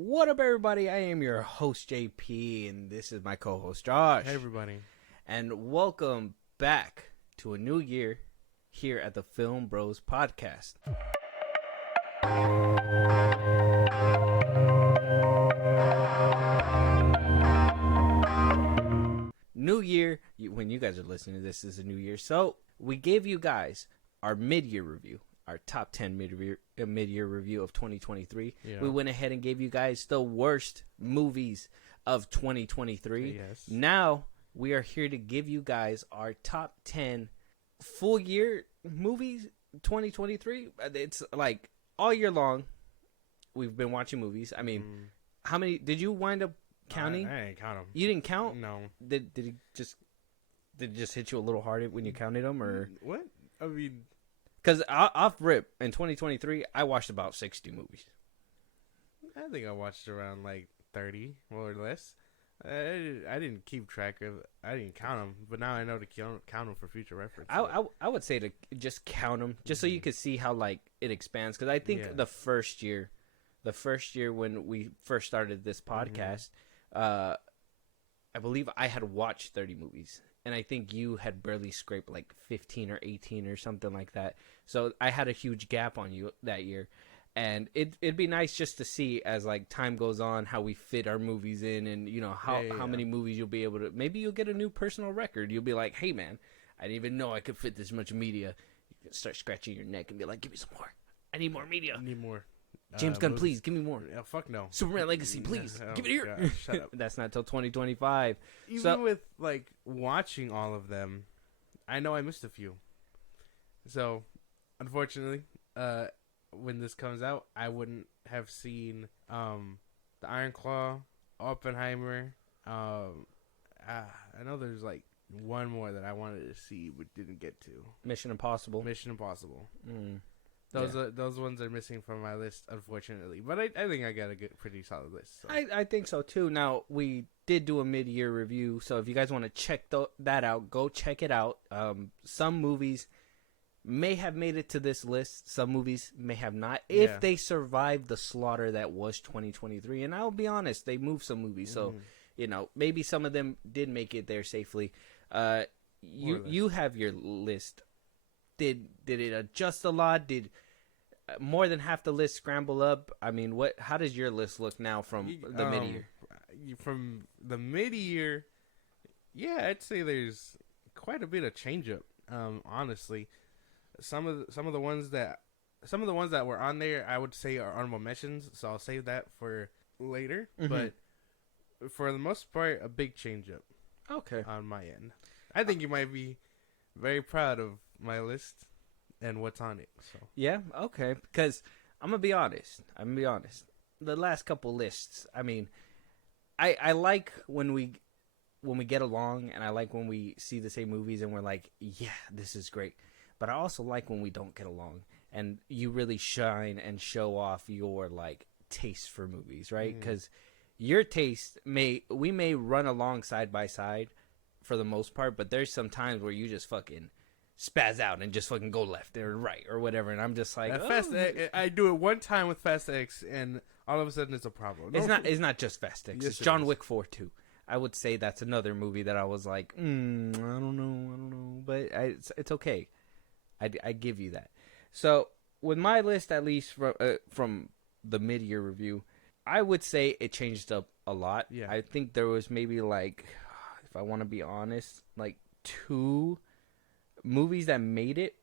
What up, everybody? I am your host, JP, and this is my co-host, Josh. Hey, everybody. And welcome back to a new year here at the Film Bros Podcast. New year, when you guys are listening to this, is a new year. So we gave you guys our mid-year review, our top 10 mid-year review of 2023. Yeah. We went ahead and gave you guys the worst movies of 2023. Yes. Now we are here to give you guys our top 10 full year movies 2023. It's like all year long we've been watching movies. I mean, how many did you wind up counting? I didn't count them. You didn't count? No. Did it just hit you a little harder when you counted them, or What? I mean, because off rip in 2023 I watched about 60 movies. I think I watched around like 30, more or less. I didn't keep track of. I didn't count them, but now I know to count them for future reference. I would say to just count them, just so you could see how like it expands. Because I think the first year when we first started this podcast, I believe I had watched 30 movies, and I think you had barely scraped like 15 or 18 or something like that. So I had a huge gap on you that year. And it'd be nice just to see as like time goes on how we fit our movies in, and you know how many movies you'll be able to. Maybe you'll get a new personal record. You'll be like, hey man, I didn't even know I could fit this much media. You can start scratching your neck and be like, give me some more. I need more media. I need more. James Gunn, please give me more. Oh, fuck no. Superman Legacy, please give it here. God, shut up. That's not till 2025. Even with like watching all of them, I know I missed a few. So, unfortunately, when this comes out, I wouldn't have seen the Iron Claw, Oppenheimer. I know there's like one more that I wanted to see but didn't get to. Mission Impossible. Those ones are missing from my list, unfortunately. But I think I got a pretty solid list. So. I think so too. Now, we did do a mid-year review, so if you guys want to check that out, go check it out. Some movies may have made it to this list. Some movies may have not, if they survived the slaughter that was 2023. And I'll be honest, they moved some movies, so you know, maybe some of them did make it there safely. You have your list. Did it adjust a lot? Did more than half the list scramble up? I mean, how does your list look now from the mid-year? From the mid-year, yeah, I'd say there's quite a bit of change up. Honestly, some of the ones that were on there, I would say are honorable mentions. So I'll save that for later. But for the most part, a big change up. Okay. On my end, I think you might be very proud of my list and what's on it. So yeah, okay. Because I'm gonna be honest. The last couple lists, I mean, I like when we get along, and I like when we see the same movies and we're like, yeah, this is great. But I also like when we don't get along and you really shine and show off your like taste for movies, right? Because your taste we may run along side by side for the most part, but there's some times where you just fucking spaz out and just fucking go left or right or whatever, and I'm just like, I do it one time with Fast X, and all of a sudden it's a problem. It's not just Fast X. Yes, it's John Wick 4 too. I would say that's another movie that I was like, I don't know, but it's okay. I give you that. So with my list, at least from the mid-year review, I would say it changed up a lot. Yeah. I think there was maybe like, if I want to be honest, like 2 movies that made it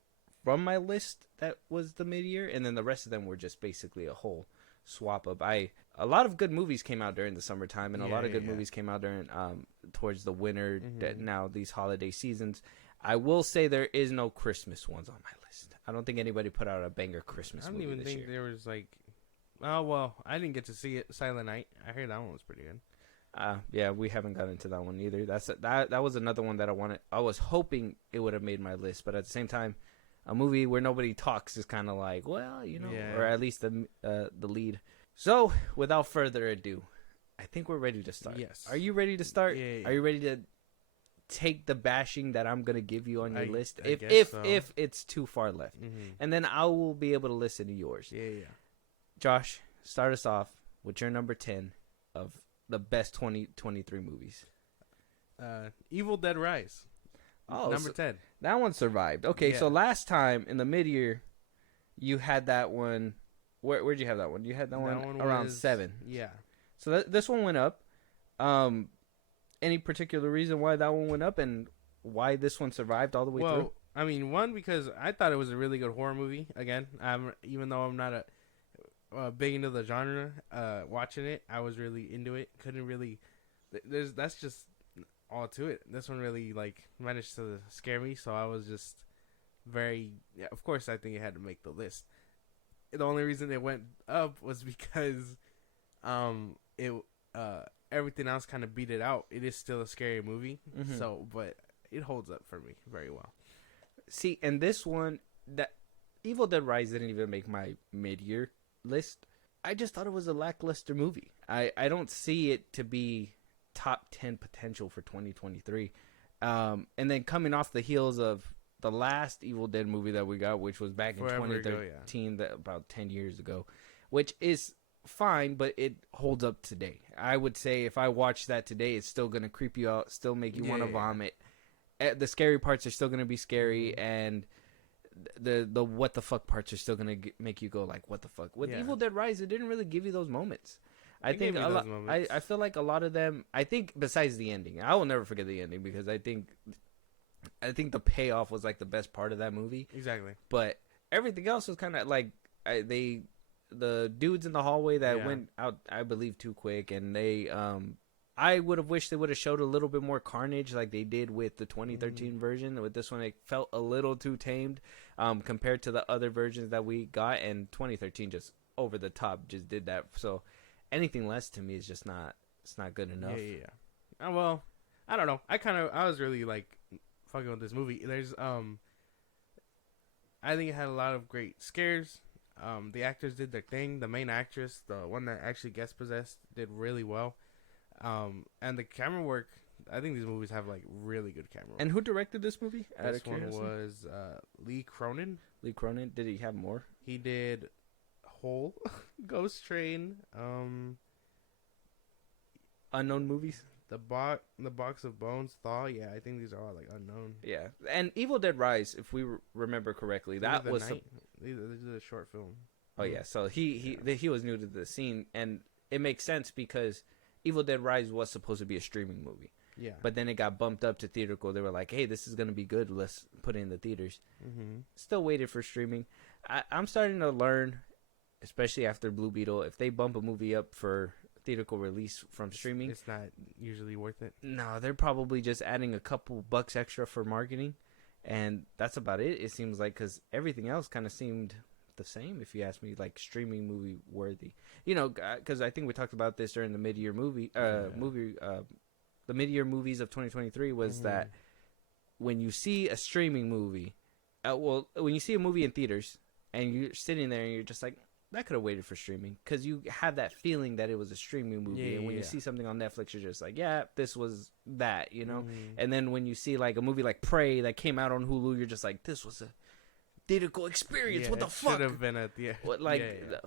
from my list that was the mid-year, and then the rest of them were just basically a whole swap up. A lot of good movies came out during the summertime, and a lot of good movies came out during towards the winter. Now these holiday seasons, I will say there is no Christmas ones on my list. I don't think anybody put out a banger Christmas movie this year. I don't even think there was like, oh well, I didn't get to see it. Silent Night. I heard that one was pretty good. Yeah, we haven't gotten into that one either. That was another one that I wanted. I was hoping it would have made my list, but at the same time, a movie where nobody talks is kind of like, well, you know, or at least the lead. So, without further ado, I think we're ready to start. Yes. Are you ready to start? Yeah. Are you ready to take the bashing that I'm gonna give you on your list if it's too far left, and then I will be able to listen to yours. Yeah. Josh, start us off. What's your number 10 of the best 2023 movies? Evil Dead Rise. Oh, number 10. That one survived. Okay, Yeah. so last time in the mid-year, you had that one. Where'd you have that one? You had that one around 7. Yeah. So this one went up. Any particular reason why that one went up and why this one survived all the way through? I mean, one, because I thought it was a really good horror movie. Again, even though I'm not big into the genre, watching it, I was really into it. Couldn't really. That's just all to it. This one really managed to scare me, so I was just very. Yeah, of course, I think it had to make the list. The only reason it went up was because, everything else kind of beat it out. It is still a scary movie, but it holds up for me very well. See, and this one, that Evil Dead Rise didn't even make my mid-year list. I just thought it was a lackluster movie. I don't see it to be top 10 potential for 2023. And then coming off the heels of the last Evil Dead movie that we got, which was back in 2013, about 10 years ago, which is fine, but it holds up today. I would say if I watch that today, it's still going to creep you out, still make you want to vomit. The scary parts are still going to be scary, and the what the fuck parts are still going to make you go like, what the fuck? With Evil Dead Rise, it didn't really give you those moments. I think a lot. I feel like a lot of them. I think besides the ending, I will never forget the ending because I think the payoff was like the best part of that movie. Exactly. But everything else was kind of like the dudes in the hallway that went out, I believe, too quick, and they I would have wished they would have showed a little bit more carnage like they did with the 2013 version. With this one, it felt a little too tamed compared to the other versions that we got, and 2013 just over the top just did that. So anything less to me is just not, it's not good enough. Yeah. Well, I don't know. I was really fucking with this movie. There's I think it had a lot of great scares. The actors did their thing. The main actress, the one that actually guest possessed, did really well. And the camera work, I think these movies have really good camera work. And who directed this movie? This one was Lee Cronin. Lee Cronin. Did he have more? He did Hole, Ghost Train, unknown movies. The Box of Bones, Thaw. Yeah, I think these are all unknown. Yeah, and Evil Dead Rise, if we remember correctly, that was these are a short film. Oh yeah, so he was new to the scene, and it makes sense because Evil Dead Rise was supposed to be a streaming movie. Yeah. But then it got bumped up to theatrical. They were like, hey, this is going to be good. Let's put it in the theaters. Mm-hmm. Still waited for streaming. I'm starting to learn, especially after Blue Beetle, if they bump a movie up for theatrical release from streaming, it's not usually worth it. No, they're probably just adding a couple bucks extra for marketing. And that's about it, it seems like, because everything else kind of seemed the same, if you ask me, streaming movie worthy. Because I think we talked about this during the mid-year the mid-year movies of 2023 was that when you see a streaming movie, when you see a movie in theaters and you're sitting there and you're just like, that could have waited for streaming, because you have that feeling that it was a streaming movie. And when you see something on Netflix, you're just like, yeah, this was that, And then when you see a movie like Prey that came out on Hulu, you're just like, this was a theatrical experience. What the fuck? Should have been at the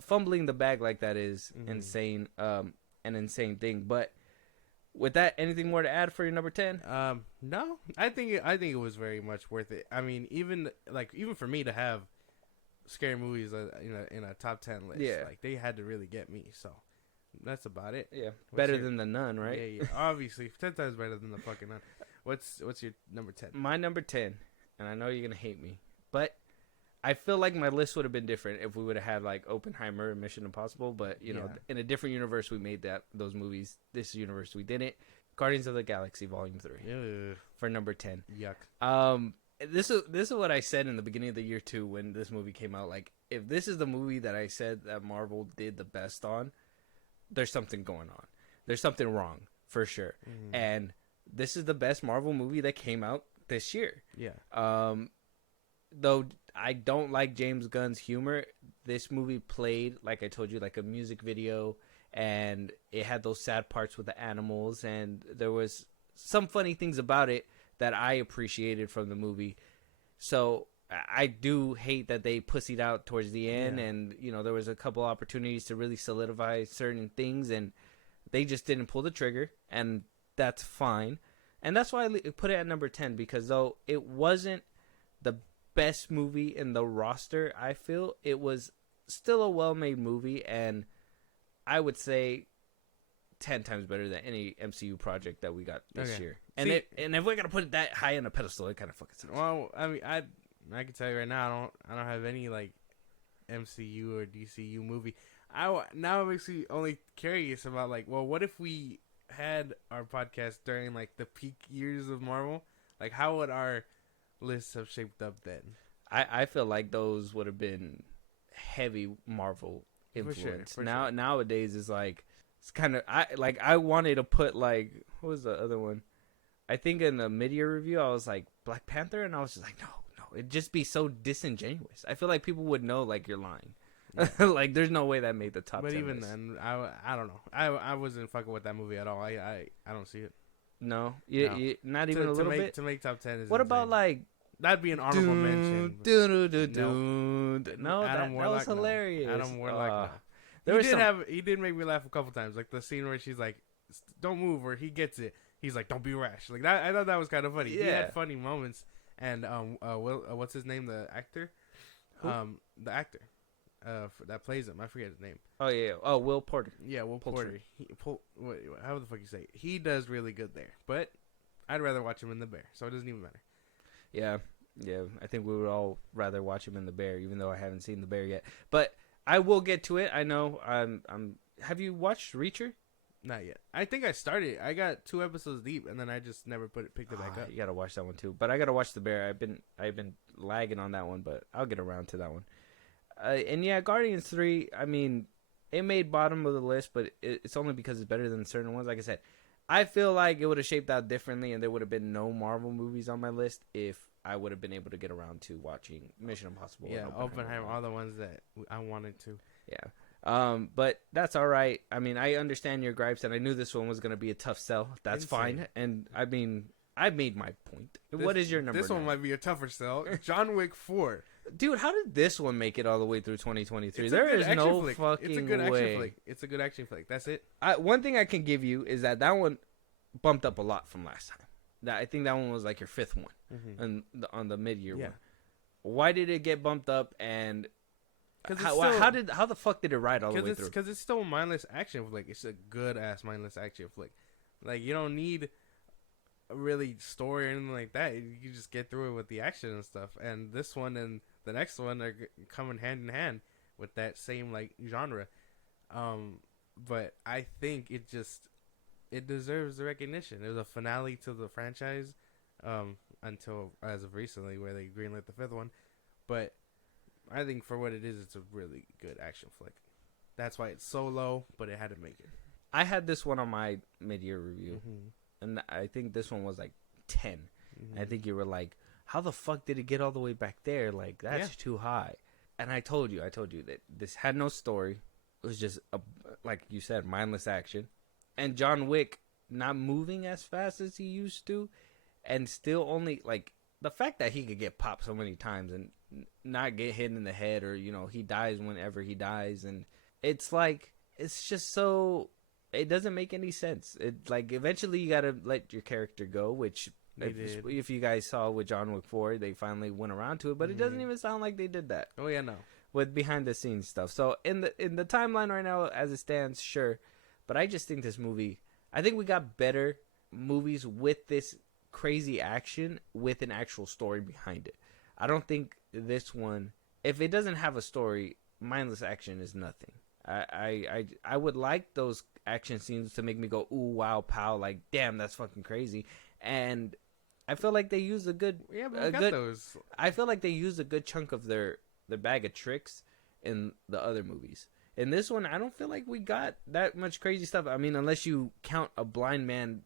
fumbling the bag like that is insane, an insane thing. But with that, anything more to add for your number 10? No, I think it was very much worth it. I mean, even for me to have scary movies in a top 10 list, they had to really get me. So that's about it. Yeah, better than The Nun, right? Yeah. Obviously, 10 times better than the fucking Nun. What's your number 10? My number 10, and I know you're gonna hate me, but I feel like my list would have been different if we would have had Oppenheimer and Mission Impossible. But in a different universe, we made those movies. This universe, we didn't. Guardians of the Galaxy Volume 3 for number 10. Yuck. This is what I said in the beginning of the year too, when this movie came out. If this is the movie that I said that Marvel did the best on, there's something going on. There's something wrong for sure. Mm-hmm. And this is the best Marvel movie that came out this year. Yeah. Though I don't like James Gunn's humor, this movie played, like I told you, like a music video, and it had those sad parts with the animals, and there was some funny things about it that I appreciated from the movie. So I do hate that they pussied out towards the end, Yeah. and you know there was a couple opportunities to really solidify certain things, and they just didn't pull the trigger, and that's fine. And that's why I put it at number 10, because though it wasn't the best movie in the roster, I feel it was still a well-made movie, and I would say 10 times better than any MCU project that we got this year. And and if we're gonna put it that high on a pedestal, it kind of fucking sucks. Well, I mean, I can tell you right now, I don't have any like MCU or DCU movie. Now I'm actually only curious about like, well, what if we had our podcast during like the peak years of Marvel? Like, how would our lists have shaped up then? I feel like those would have been heavy Marvel influence. For sure. Nowadays it's like it's kind of I wanted to put like, what was the other one? I think in the mid-year review I was like Black Panther, and I was just like, no, it'd just be so disingenuous. I feel like people would know like you're lying. Yeah. Like there's no way that made the top 10 But even list. then, I don't know. I wasn't fucking with that movie at all. I don't see it. No, not even a little bit. To make top 10 is what insane. about like that'd be an honorable mention. No, that was hilarious. Adam Warlock. He did make me laugh a couple times, like the scene where she's like, "Don't move," or he gets it. He's like, "Don't be rash." Like that. I thought that was kind of funny. Yeah. He had funny moments. And what's his name? The actor. Who? The actor. That plays him. I forget his name. Oh yeah. Oh, Will Porter. Yeah, Will Porter. How the fuck you say it? He does really good there, but I'd rather watch him in The Bear, so it doesn't even matter. Yeah. I think we would all rather watch him in The Bear, even though I haven't seen The Bear yet. But I will get to it. I know. Have you watched Reacher? Not yet. I think I started. I got 2 episodes deep, and then I just never picked it back up. You gotta watch that one too. But I gotta watch The Bear. I've been lagging on that one, but I'll get around to that one. And yeah, Guardians 3. I mean, it made bottom of the list, but it's only because it's better than certain ones. Like I said, I feel like it would have shaped out differently, and there would have been no Marvel movies on my list if I would have been able to get around to watching Mission Impossible. Yeah, Oppenheimer, all the ones that I wanted to. Yeah. But that's all right. I mean, I understand your gripes, and I knew this one was going to be a tough sell. That's fine. And I mean, I made my point. What is your number? This one might be a tougher sell. John Wick 4. Dude, how did this one make it all the way through 2023? It's There is no flick. fucking It's a good way. action flick. It's a good action flick. That's it. One thing I can give you is that one bumped up a lot from last time. I think that one was like your 5th one on the mid-year one. Why did it get bumped up, and how the fuck did it ride all the way through? Because it's still a mindless action flick. It's a good ass mindless action flick. Like, you don't need a really story or anything like that. You just get through it with the action and stuff. And this one and the next one are coming hand in hand with that same like genre. But I think it deserves the recognition. It was a finale to the franchise, until as of recently where they greenlit the 5th one. But I think for what it is, it's a really good action flick. That's why it's so low, but it had to make it. I had this one on my mid-year review, and I think this one was like 10. I think you were like, how the fuck did it get all the way back there? Like, that's too high. And I told you that this had no story. It was just, like you said, mindless action. And John Wick not moving as fast as he used to, and still only, like, the fact that he could get popped so many times and not get hit in the head, or, you know, he dies whenever he dies, and it's like, it's just so, it doesn't make any sense. It, like, eventually you gotta let your character go, which if you guys saw with John Wick 4, they finally went around to it, but it doesn't even sound like they did that. Oh yeah, no. With behind the scenes stuff. So in the timeline right now as it stands, sure, but I just think this movie, I think we got better movies with this crazy action with an actual story behind it. I don't think this one, if it doesn't have a story, mindless action is nothing. I would like those action scenes to make me go, ooh, wow, pow, like, damn, that's fucking crazy. And I feel like they use a good, those. I feel like they use a good chunk of their bag of tricks in the other movies. In this one, I don't feel like we got that much crazy stuff. I mean, unless you count a blind man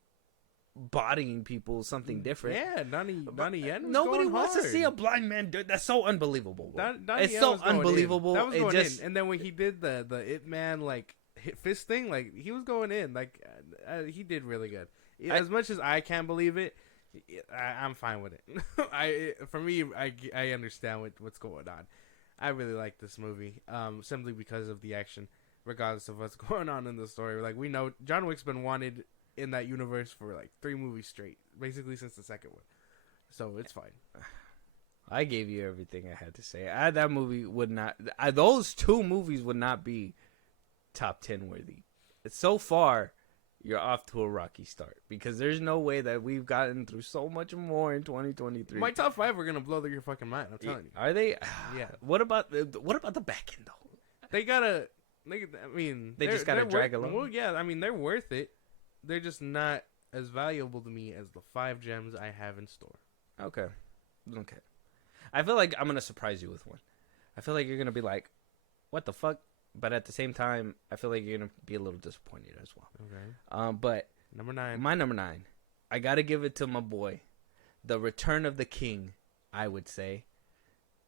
bodying people, something different. Yeah, Donnie Yen was nobody going wants hard. to see a blind man do it. That's so unbelievable. It's so unbelievable. That was going in. And then when he did the Ip Man like hit fist thing, like he was going in. Like he did really good. As much as I can't believe it, I'm fine with it. For me, I understand what's going on. I really like this movie, simply because of the action, regardless of what's going on in the story. Like, we know John Wick's been wanted in that universe for like 3 movies straight, basically since the second one. So it's fine. I gave you everything I had to say. That movie would not. Those 2 movies would not be top 10 worthy. So far, you're off to a rocky start because there's no way that we've gotten through so much more in 2023. My top 5 are gonna blow your fucking mind. I'm telling you. Are they? Yeah. What about the back end though? They gotta. I mean, they just gotta drag along. Well, yeah. I mean, they're worth it. They're just not as valuable to me as the 5 gems I have in store. Okay. I feel like I'm gonna surprise you with one. I feel like you're gonna be like, "What the fuck?" But at the same time, I feel like you're gonna be a little disappointed as well. Okay. But number 9. My number 9, I gotta give it to my boy, the Return of the King. I would say,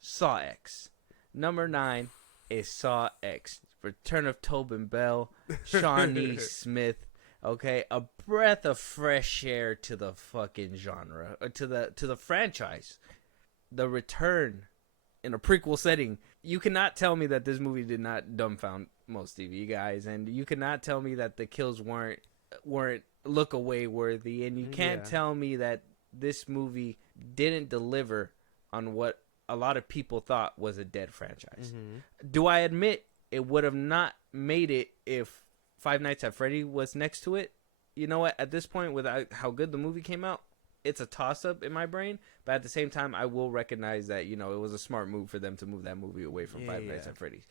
Saw X. Number 9 is Saw X. Return of Tobin Bell, Shawnee Smith. Okay, a breath of fresh air to the fucking genre, to the franchise. The return in a prequel setting. You cannot tell me that this movie did not dumbfound most of you guys, and you cannot tell me that the kills weren't look away worthy, and you can't tell me that this movie didn't deliver on what a lot of people thought was a dead franchise. Mm-hmm. Do I admit it would have not made it if Five Nights at Freddy was next to it? You know what? At this point, with how good the movie came out, it's a toss-up in my brain. But at the same time, I will recognize that, it was a smart move for them to move that movie away from Five Nights at Freddy's.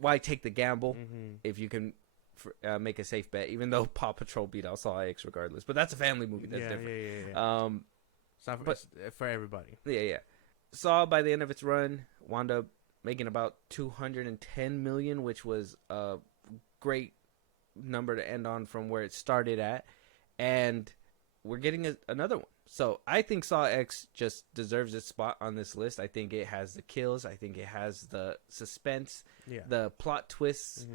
Why take the gamble if you can make a safe bet? Even though Paw Patrol beat out Saw X regardless. But that's a family movie. That's different. Yeah. It's not for everybody. Yeah. Saw, by the end of its run, wound up making about $210 million, which was a great number to end on from where it started at. And we're getting another one. So I think Saw X just deserves its spot on this list. I think it has the kills. I think it has the suspense, the plot twists.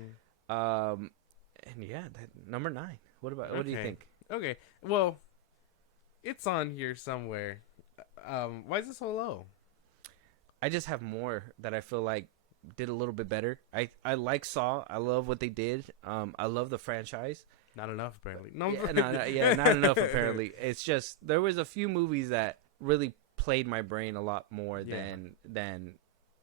Mm-hmm. And number 9. What do you think? Okay. Well, it's on here somewhere. Why is it so low? I just have more that I feel like did a little bit better. I like Saw. I love what they did. I love the franchise. Not enough, apparently. Not enough, apparently. It's just, there was a few movies that really played my brain a lot more than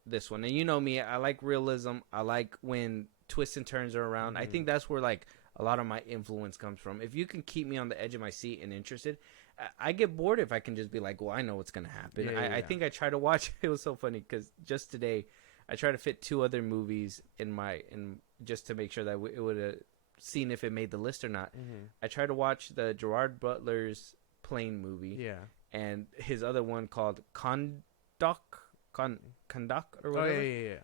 this one. And you know me, I like realism. I like when twists and turns are around. I think that's where, like, a lot of my influence comes from. If you can keep me on the edge of my seat and interested, I get bored if I can just be like, well, I know what's going to happen. I think I try to watch, it was so funny, because just today, I tried to fit 2 other movies in just to make sure that it would have seen if it made the list or not. Mm-hmm. I tried to watch the Gerard Butler's Plane movie, and his other one called Conduct or whatever. Oh yeah.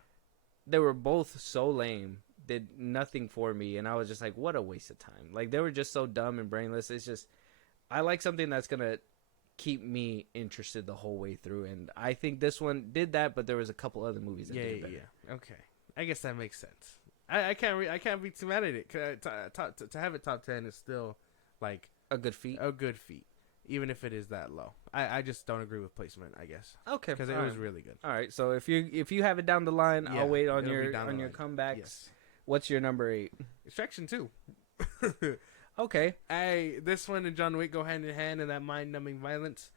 They were both so lame, did nothing for me, and I was just like, what a waste of time. Like, they were just so dumb and brainless. It's just, I like something that's gonna keep me interested the whole way through, and I think this one did that. But there was a couple other movies that did better. Okay, I guess that makes sense. I can't be too mad at it. To have it top 10 is still like a good feat. Even if it is that low. I just don't agree with placement, I guess. Okay, because it was really good. All right, so if you have it down the line, I'll wait on your comebacks. Yes. What's your number 8? Extraction 2. Okay. This one and John Wick go hand in hand in that mind-numbing violence.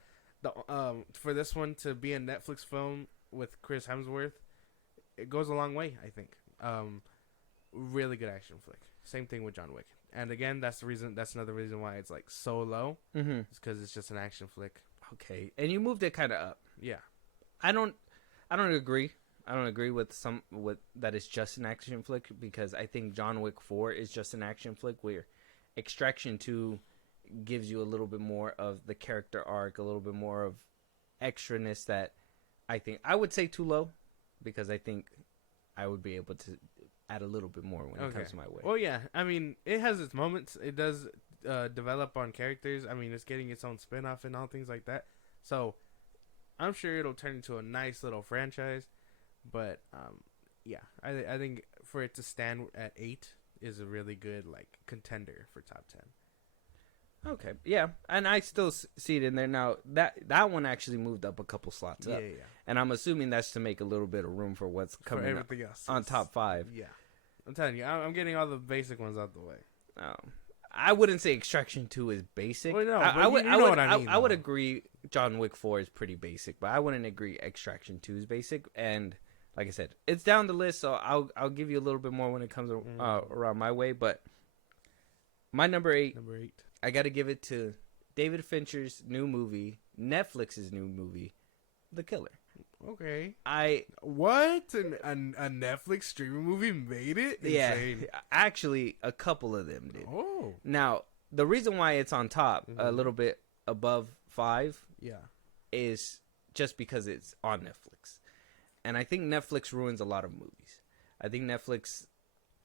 For this one to be a Netflix film with Chris Hemsworth, it goes a long way, I think. Really good action flick. Same thing with John Wick. And again, that's another reason why it's like so low. Mm-hmm. It's because it's just an action flick. Okay. And you moved it kind of up. Yeah. I don't agree. I don't agree with that it's just an action flick, because I think John Wick 4 is just an action flick, where Extraction 2 gives you a little bit more of the character arc, a little bit more of extraness that I think I would say too low, because I think I would be able to add a little bit more when it comes my way. Well, yeah. I mean, it has its moments. It does develop on characters. I mean, it's getting its own spin-off and all things like that. So, I'm sure it'll turn into a nice little franchise. But, I think for it to stand at 8 is a really good, like, contender for top 10. Okay, yeah, and I still see it in there now. That one actually moved up a couple slots up, and I'm assuming that's to make a little bit of room for what's coming for everything else on top 5. Yeah, I'm telling you, I'm getting all the basic ones out the way. I wouldn't say Extraction 2 is basic. Well, no, I would. you know what I mean. I would agree. John Wick 4 is pretty basic, but I wouldn't agree Extraction 2 is basic. And like I said, it's down the list, so I'll give you a little bit more when it comes around my way. But my number 8. I got to give it to David Fincher's new movie, Netflix's new movie, The Killer. Okay. What? A Netflix streaming movie made it? Insane. Yeah. Actually, a couple of them did. Oh. Now, the reason why it's on top, a little bit above 5, is just because it's on Netflix. And I think Netflix ruins a lot of movies. I think Netflix,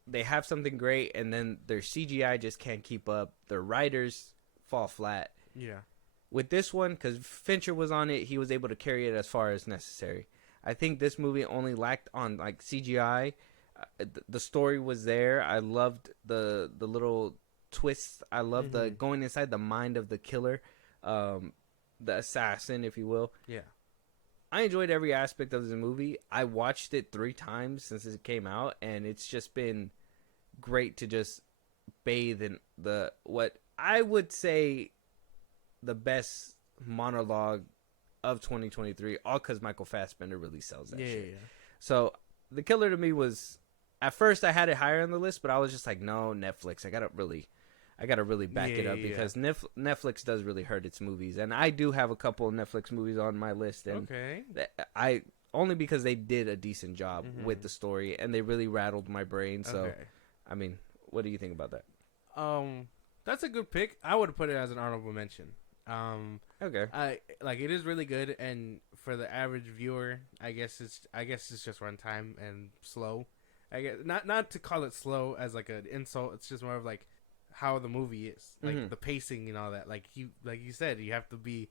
they have something great, and then their CGI just can't keep up. Their writers fall flat. Yeah. With this one, because Fincher was on it, he was able to carry it as far as necessary. I think this movie only lacked on like CGI. The story was there. I loved the little twists. I loved the going inside the mind of the killer, the assassin, if you will. Yeah. I enjoyed every aspect of the movie. I watched it 3 times since it came out, and it's just been great to just bathe in what I would say the best monologue of 2023, all because Michael Fassbender really sells that shit. Yeah. So The Killer to me was, at first I had it higher on the list, but I was just like, no, Netflix, I gotta really back it up because Netflix does really hurt its movies, and I do have a couple of Netflix movies on my list, and I only because they did a decent job with the story, and they really rattled my brain. So, I mean, what do you think about that? That's a good pick. I would put it as an honorable mention. It is really good, and for the average viewer, I guess it's just runtime and slow. I guess not to call it slow as like an insult. It's just more of like how the movie is, like the pacing and all that. Like you said, you have to be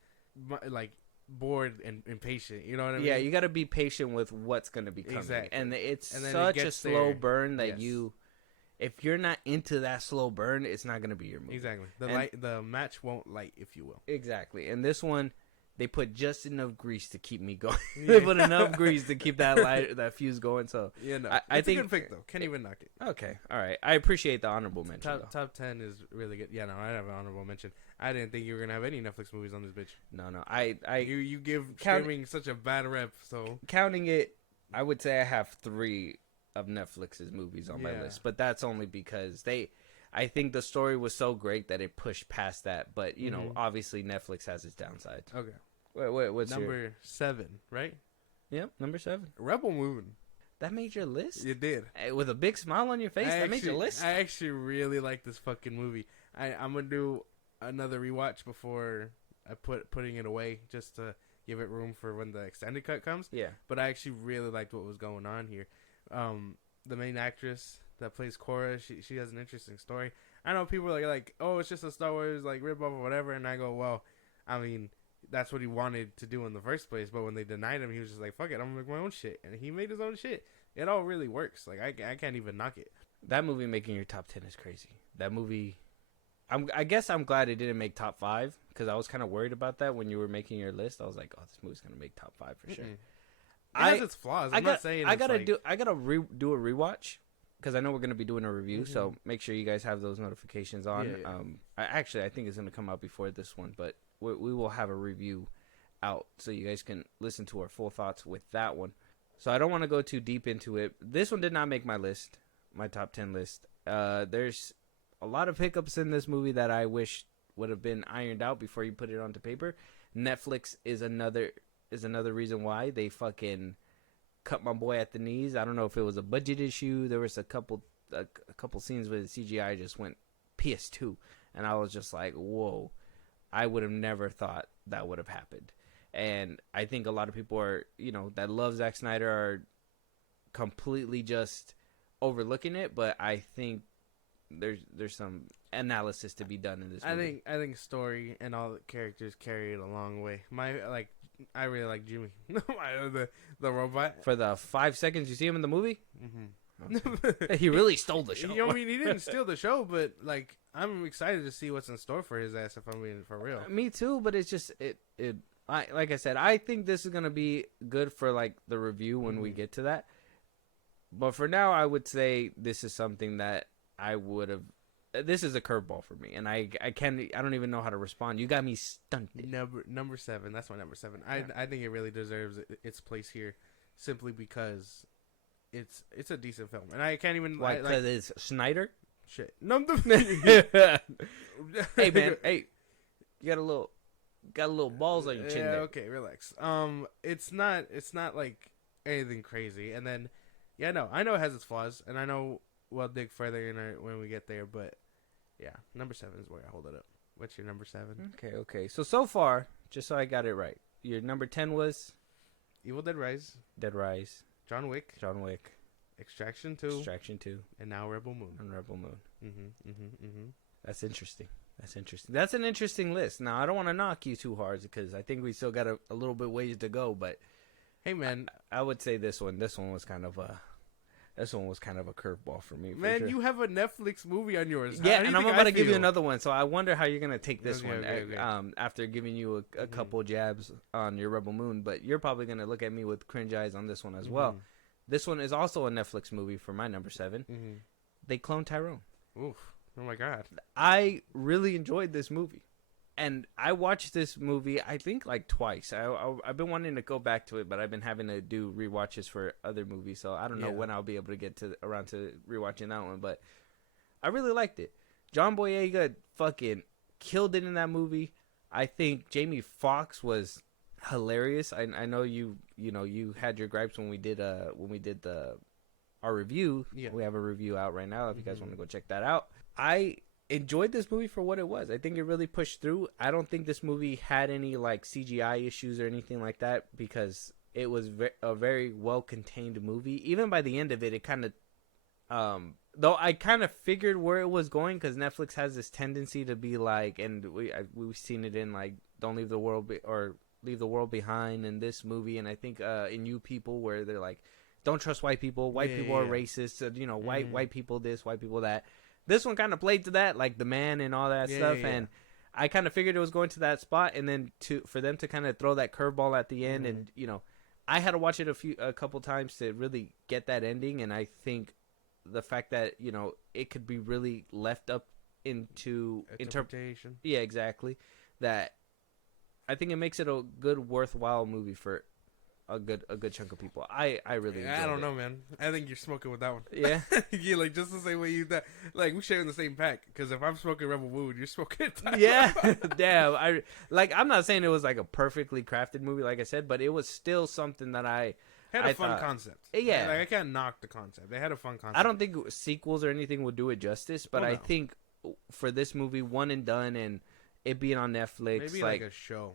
like bored and impatient. You know what I mean? Yeah, you got to be patient with what's going to be coming, and it's such a slow burn that if you're not into that slow burn, it's not going to be your movie. Exactly. The match won't light, if you will. Exactly. And this one, they put just enough grease to keep me going. They put enough grease to keep that fuse going. So I think a good pick though. Can't even knock it. Okay. All right. I appreciate the honorable mention. Top 10 is really good. Yeah, no, I have an honorable mention. I didn't think you were gonna have any Netflix movies on this bitch. No. You give streaming such a bad rep. So counting it, I would say I have 3 of Netflix's movies on my list, but that's only because I think the story was so great that it pushed past that. But you know, obviously Netflix has its downsides. Okay. What's number 7, right? Yep, number 7. Rebel Moon. That made your list? You did. With a big smile on your face, that made your list? I actually really like this fucking movie. I'm going to do another rewatch before I putting it away just to give it room for when the extended cut comes. Yeah. But I actually really liked what was going on here. The main actress that plays Cora, she has an interesting story. I know people are like, oh, it's just a Star Wars like rip-off or whatever, and I go, well, I mean, that's what he wanted to do in the first place, but when they denied him, he was just like, fuck it, I'm gonna make my own shit, and he made his own shit. It all really works. Like, I can't even knock it. That movie making your top 10 is crazy. That movie, I guess I'm glad it didn't make top 5, because I was kind of worried about that when you were making your list. I was like, oh, this movie's gonna make top 5 for sure. It has its flaws. I'm not saying I gotta do a rewatch because I know we're gonna be doing a review. So make sure you guys have those notifications on. Yeah. I think it's gonna come out before this one, but we will have a review out so you guys can listen to our full thoughts with that one. So I don't want to go too deep into it. This one did not make my list, my top 10 list. There's a lot of hiccups in this movie that I wish would have been ironed out before you put it onto paper. Netflix is another reason why they fucking cut my boy at the knees. I don't know if it was a budget issue. There was a couple scenes where the CGI just went PS2, and I was just like, whoa, I would have never thought that would have happened. And I think a lot of people are, that love Zack Snyder are completely just overlooking it, but I think there's some analysis to be done in this movie. I think story and all the characters carry it a long way. I really like Jimmy, the robot. For the 5 seconds you see him in the movie, He really stole the show. You know, I mean, he didn't steal the show, but like, I'm excited to see what's in store for his ass. If I'm being for real, Me too. But it's just like I said, I think this is gonna be good for like the review when we get to that. But for now, I would say this is something that I would have. This is a curveball for me, and I don't even know how to respond. You got me stunted. Number 7. That's my number 7. I think it really deserves its place here, simply because it's a decent film, and I can't even. Why? Because it's Snyder. Shit. Hey man, hey, you got a little balls on your chin there. Okay, relax. It's not like anything crazy, and then I know it has its flaws, and I know we'll dig further in when we get there, but yeah, number 7 is where I hold it up. What's your number 7? Okay. So far, just so I got it right, your number 10 was Evil Dead Rise, John Wick, Extraction 2, and now Rebel Moon. That's interesting. That's an interesting list. Now, I don't want to knock you too hard because I think we still got a little bit ways to go, but hey, man, I would say this one was kind of a curveball for me. Man, sure. You have a Netflix movie on yours. Yeah, and I'm about to give you another one, so I wonder how you're gonna take this one. Okay. After giving you a couple jabs on your Rebel Moon, but you're probably gonna look at me with cringe eyes on this one as well. This one is also a Netflix movie for my number 7. They cloned Tyrone. Oof! Oh my god! I really enjoyed this movie, and I watched this movie I think like twice. I've been wanting to go back to it, but I've been having to do rewatches for other movies, so I don't know when I'll be able to get around to rewatching that one. But I really liked it. John Boyega fucking killed it in that movie. I think Jamie Foxx was hilarious. I know you had your gripes when we did our review. Yeah. We have a review out right now if you guys want to go check that out. I enjoyed this movie for what it was. I think it really pushed through. I don't think this movie had any like CGI issues or anything like that because it was a very well contained movie. Even by the end of it, it kind of though I kind of figured where it was going because Netflix has this tendency to be like, and we've seen it in like Don't Leave the World Leave the World Behind in this movie, and I think in You People where they're like, don't trust white people. White people are racist. White people this, white people that. This one kind of played to that, like The Man and all that stuff, and I kind of figured it was going to that spot, and then for them to kind of throw that curveball at the end, and I had to watch it a couple times to really get that ending, and I think the fact that it could be really left up into interpretation. Yeah, exactly. That I think it makes it a good, worthwhile movie for a good chunk of people. I really enjoyed I don't know, man. I think you're smoking with that one. Yeah, yeah, like just the same way you that. Like we share in the same pack. Because if I'm smoking Rebel Moon, you're smoking. Yeah, damn. I'm not saying it was like a perfectly crafted movie, like I said, but it was still something that I had a fun concept. Yeah, like I can't knock the concept. They had a fun concept. I don't think sequels or anything would do it justice, but I think for this movie, one and done, and it being on Netflix, maybe like a show.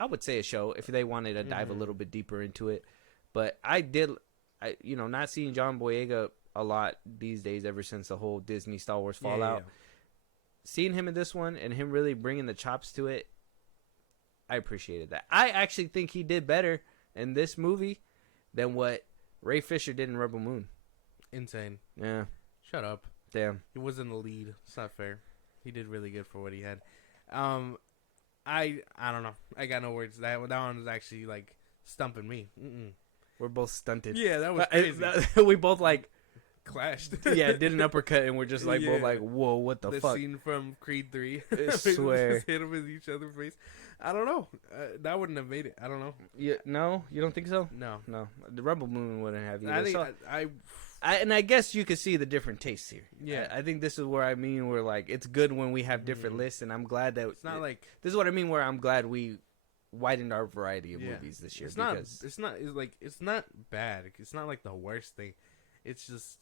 I would say a show if they wanted to dive a little bit deeper into it. But not seeing John Boyega a lot these days ever since the whole Disney Star Wars fallout. Yeah. Seeing him in this one and him really bringing the chops to it, I appreciated that. I actually think he did better in this movie than what Ray Fisher did in Rebel Moon. Insane. Yeah. Shut up. Damn. He was in the lead. It's not fair. He did really good for what he had. I don't know. I got no words. That one was actually like stumping me. We're both stunted. Yeah, that was crazy. We both like clashed. Yeah, did an uppercut and we're just like both like, whoa, what the fuck? The scene from Creed 3. I swear. Just hit them with each other's face. I don't know. That wouldn't have made it. I don't know. No, you don't think so? No. The Rebel Moon wouldn't have either. I think and I guess you could see the different tastes here. Yeah, I think this is where I mean we're like it's good when we have different lists, and I'm glad that it's not like this is what I mean where I'm glad we widened our variety of movies this year. It's not bad. It's not like the worst thing. It's just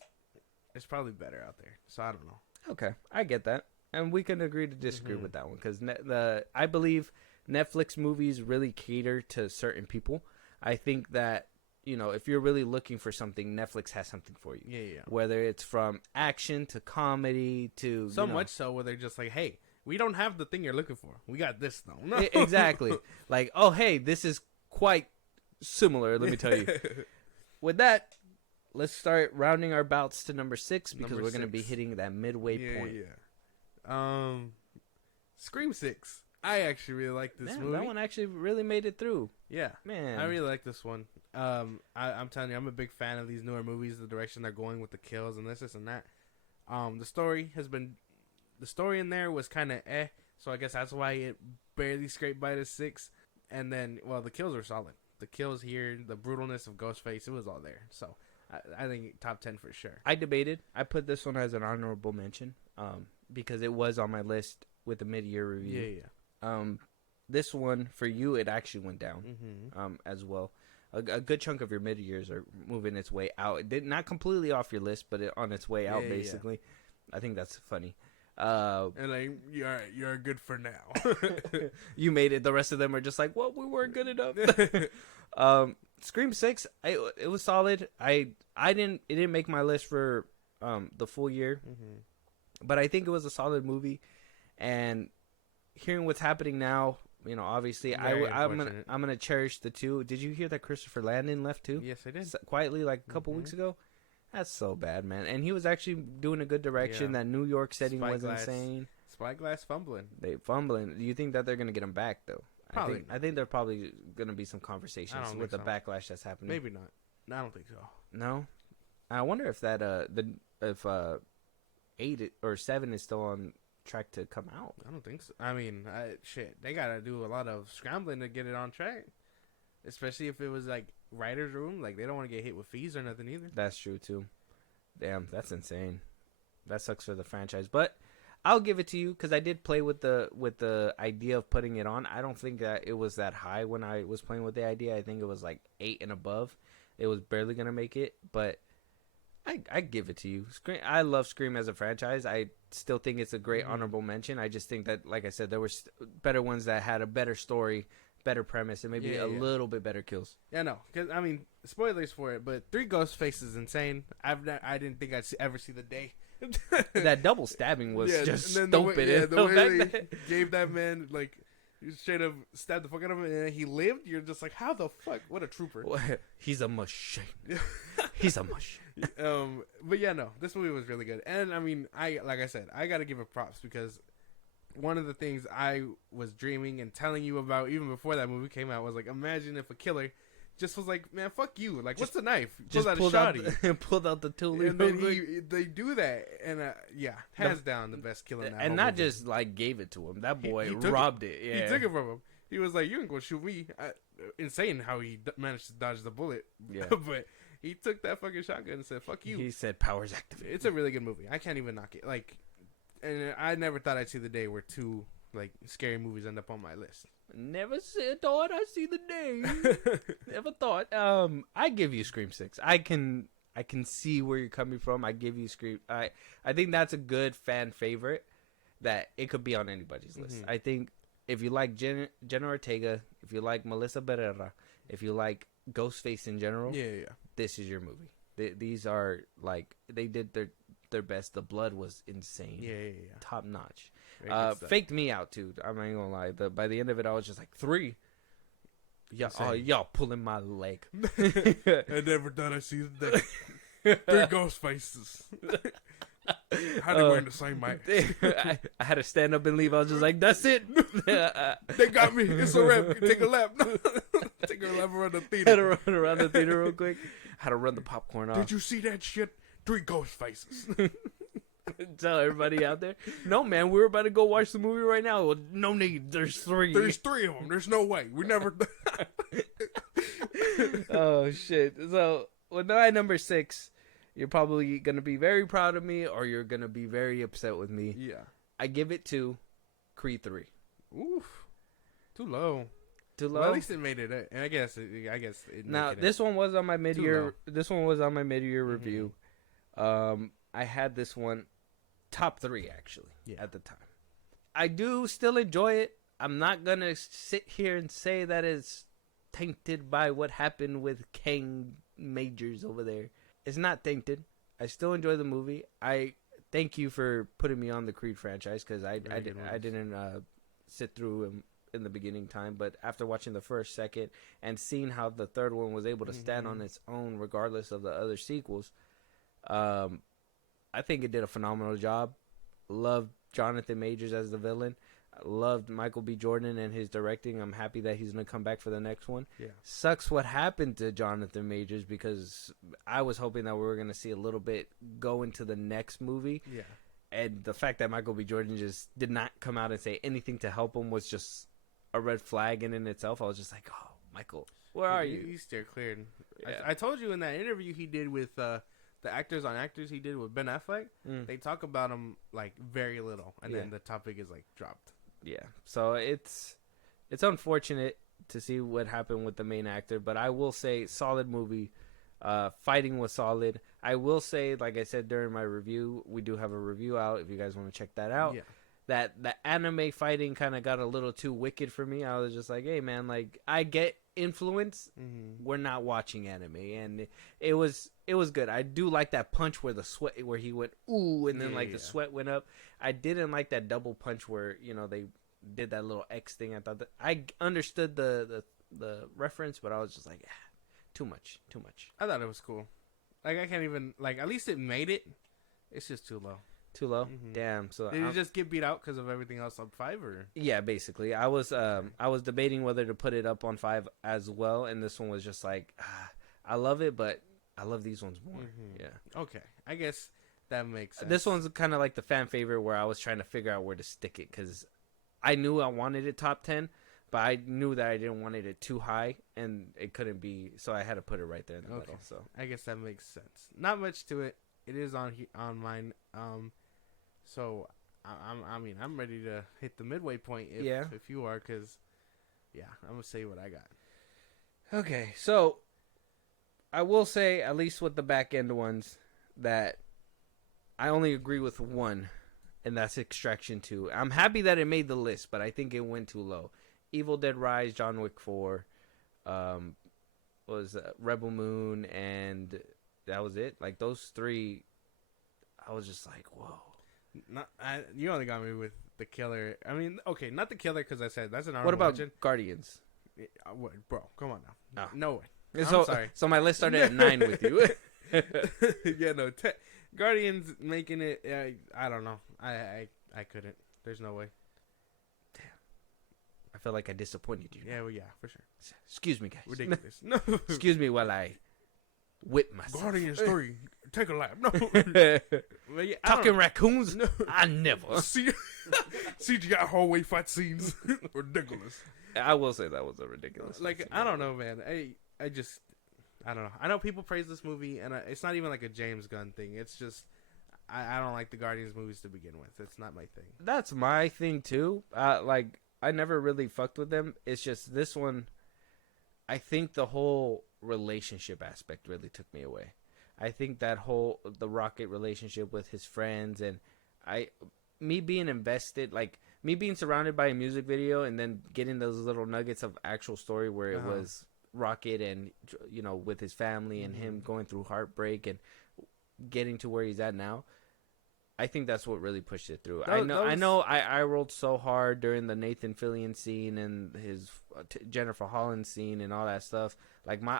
it's probably better out there. So I don't know. Okay, I get that, and we can agree to disagree with that one because I believe Netflix movies really cater to certain people. I think that. If you're really looking for something, Netflix has something for you. Yeah. Whether it's from action to comedy to so much so where they're just like, hey, we don't have the thing you're looking for. We got this though. No. Exactly. Like, oh hey, this is quite similar. Let me tell you. With that, let's start rounding our bouts to number 6 because Number we're going to be 6. hitting that midway point. Yeah. Scream 6. I actually really like this movie. That one actually really made it through. Yeah, Man. I really like this one. I'm telling you, I'm a big fan of these newer movies. The direction they're going with the kills and this and that. The story in there was kind of so I guess that's why it barely scraped by the 6. And then, well, the kills were solid. The kills here, the brutalness of Ghostface, it was all there. So I think top 10 for sure. I debated. I put this one as an honorable mention because it was on my list with the mid-year review. Yeah. This one, for you, it actually went down Mm-hmm. as well. A good chunk of your mid-years are moving its way out. It did not completely off your list, but on its way out, basically. I think that's funny. And like, you're good for now. You made it. The rest of them are just like, well, we weren't good enough. Scream 6, it was solid. It didn't make my list for the full year, but I think it was a solid movie. And hearing what's happening now, obviously, I'm gonna cherish the 2. Did you hear that Christopher Landon left too? Yes, I did. Quietly, like a couple weeks ago. That's so bad, man. And he was actually doing a good direction. Yeah. That New York setting was Spyglass. insane. Spyglass fumbling. They fumbling. Do you think that they're gonna get him back though? Probably. I think there's probably gonna be some conversations with the backlash that's happening. Maybe not. I don't think so. No. I wonder if that if 8 or 7 is still on track to come out. I don't think so. I mean, they gotta do a lot of scrambling to get it on track. Especially if it was like writer's room, like they don't want to get hit with fees or nothing either. That's true too. Damn, that's insane. That sucks for the franchise, but I'll give it to you because I did play with the idea of putting it on. I don't think that it was that high when I was playing with the idea. I think it was like 8 and above. It was barely gonna make it, but I give it to you. Scream. I love Scream as a franchise. I still think it's a great honorable mention. I just think that, like I said, there were better ones that had a better story, better premise, and maybe a little bit better kills. Yeah, no, because I mean, spoilers for it, but 3 Ghostface is insane. I didn't think I'd ever see the day. That double stabbing was just stupid. The way they gave that man, like, you straight up stabbed the fuck out of him and he lived. You're just like, how the fuck? What a trooper. He's a machine. He's a machine. But yeah, no, this movie was really good. And I mean, like I said, I got to give it props because one of the things I was dreaming and telling you about even before that movie came out was like, imagine if a killer just was like, man, fuck you. Like, what's the knife? Just pulled out the tool. And then they do that. And hands down the best killer in that and not movie. Just like gave it to him. That boy robbed it. Yeah. He took it from him. He was like, you ain't gonna shoot me. Insane how he managed to dodge the bullet. Yeah. But he took that fucking shotgun and said, fuck you. He said, powers activated. It's a really good movie. I can't even knock it. Like, and I never thought I'd see the day where 2 like scary movies end up on my list. Never thought I'd see the day. Never thought. I give you Scream 6. I can see where you're coming from. I give you Scream. I think that's a good fan favorite that it could be on anybody's list. I think if you like Jenna Ortega, if you like Melissa Barrera, if you like Ghostface in general, this is your movie. These are like, they did their best. The blood was insane. Top notch. Faked me out too. I'm not even gonna lie. By the end of it, I was just like 3. Y'all pulling my leg. I never thought I'd see the day. 3 ghost faces. How they wearing the same mic? I had to stand up and leave. I was just like, that's it. They got me. It's a wrap. Take a lap. Take a lap around the theater. Had to run around the theater real quick. Had to run the popcorn off. Did you see that shit? 3 ghost faces. Tell everybody out there. No, man, we're about to go watch the movie right now. Well, no need. There's 3. There's 3 of them. There's no way. We never. Oh shit. So with my number 6, you're probably gonna be very proud of me, or you're gonna be very upset with me. Yeah. I give it to Creed 3. Oof. Too low. Too low. Well, at least it made it. And I guess. Now this one was on my mid-year. This one was on my mid-year review. I had this one top 3 actually at the time. I do still enjoy it. I'm not gonna sit here and say that it's tainted by what happened with King Majors over there. It's not tainted. I still enjoy the movie. I thank you for putting me on the Creed franchise because I didn't sit through in the beginning time, but after watching the first, second, and seeing how the third one was able to stand on its own regardless of the other sequels, I think it did a phenomenal job. Loved Jonathan Majors as the villain. Loved Michael B. Jordan and his directing. I'm happy that he's going to come back for the next one. Yeah. Sucks what happened to Jonathan Majors, because I was hoping that we were going to see a little bit go into the next movie. Yeah. And the fact that Michael B. Jordan just did not come out and say anything to help him was just a red flag in itself. I was just like, oh, Michael, where are you? You steer clear. Yeah. I told you in that interview he did with the actors on actors he did with Ben Affleck, they talk about him like very little, and then the topic is like dropped. Yeah, so it's unfortunate to see what happened with the main actor, but I will say solid movie. Fighting was solid. I will say, like I said during my review, we do have a review out if you guys want to check that out. Yeah. That the anime fighting kind of got a little too wicked for me. I was just like, hey man, like I get influence. We're not watching anime, and it was good. I do like that punch where the sweat, where he went ooh, and then the sweat went up. I didn't like that double punch where they did that little X thing. I thought that I understood the reference, but I was just like, too much. I thought it was cool. Like I can't even like. At least it made it. It's just too low. Too low. Damn. So did you just get beat out because of everything else on 5, or? Yeah, basically. I was debating whether to put it up on 5 as well, and this one was just like, I love it, but I love these ones more. Yeah. Okay, I guess that makes sense. This one's kind of like the fan favorite, where I was trying to figure out where to stick it, because I knew I wanted it top 10, but I knew that I didn't want it too high, and it couldn't be, so I had to put it right there in the middle. So I guess that makes sense. Not much to it. It is on mine. So I'm ready to hit the midway point if you are, because I'm gonna say what I got. Okay, so I will say, at least with the back end ones, that I only agree with one, and that's Extraction 2. I'm happy that it made the list, but I think it went too low. Evil Dead Rise, John Wick 4, was Rebel Moon, and that was it. Like those 3, I was just like, whoa. You only got me with The Killer. I mean, okay, not The Killer, because I said that's an honorable What about mention. Guardians? What, bro, come on now. Oh. No way. So, I'm sorry. So my list started at 9 with you. Yeah, no. Guardians making it. I don't know. I couldn't. There's no way. Damn. I feel like I disappointed you. Yeah, well, yeah, for sure. Excuse me, guys. Ridiculous. No. Excuse me while I whip myself. Guardians 3. Take a lap. No. Well, yeah, Talking raccoons? No. I never. CGI hallway fight scenes. Ridiculous. I will say that was a ridiculous. Like, I don't know, man. I don't know. I know people praise this movie, and it's not even like a James Gunn thing. It's just, I don't like the Guardians movies to begin with. It's not my thing. That's my thing, too. Like, I never really fucked with them. It's just this one, I think the whole relationship aspect really took me away. I think that the Rocket relationship with his friends, and me being invested, like me being surrounded by a music video and then getting those little nuggets of actual story where it was Rocket and, with his family and him going through heartbreak and getting to where he's at now. I think that's what really pushed it through. I rolled so hard during the Nathan Fillion scene and his Jennifer Holland scene and all that stuff. Like my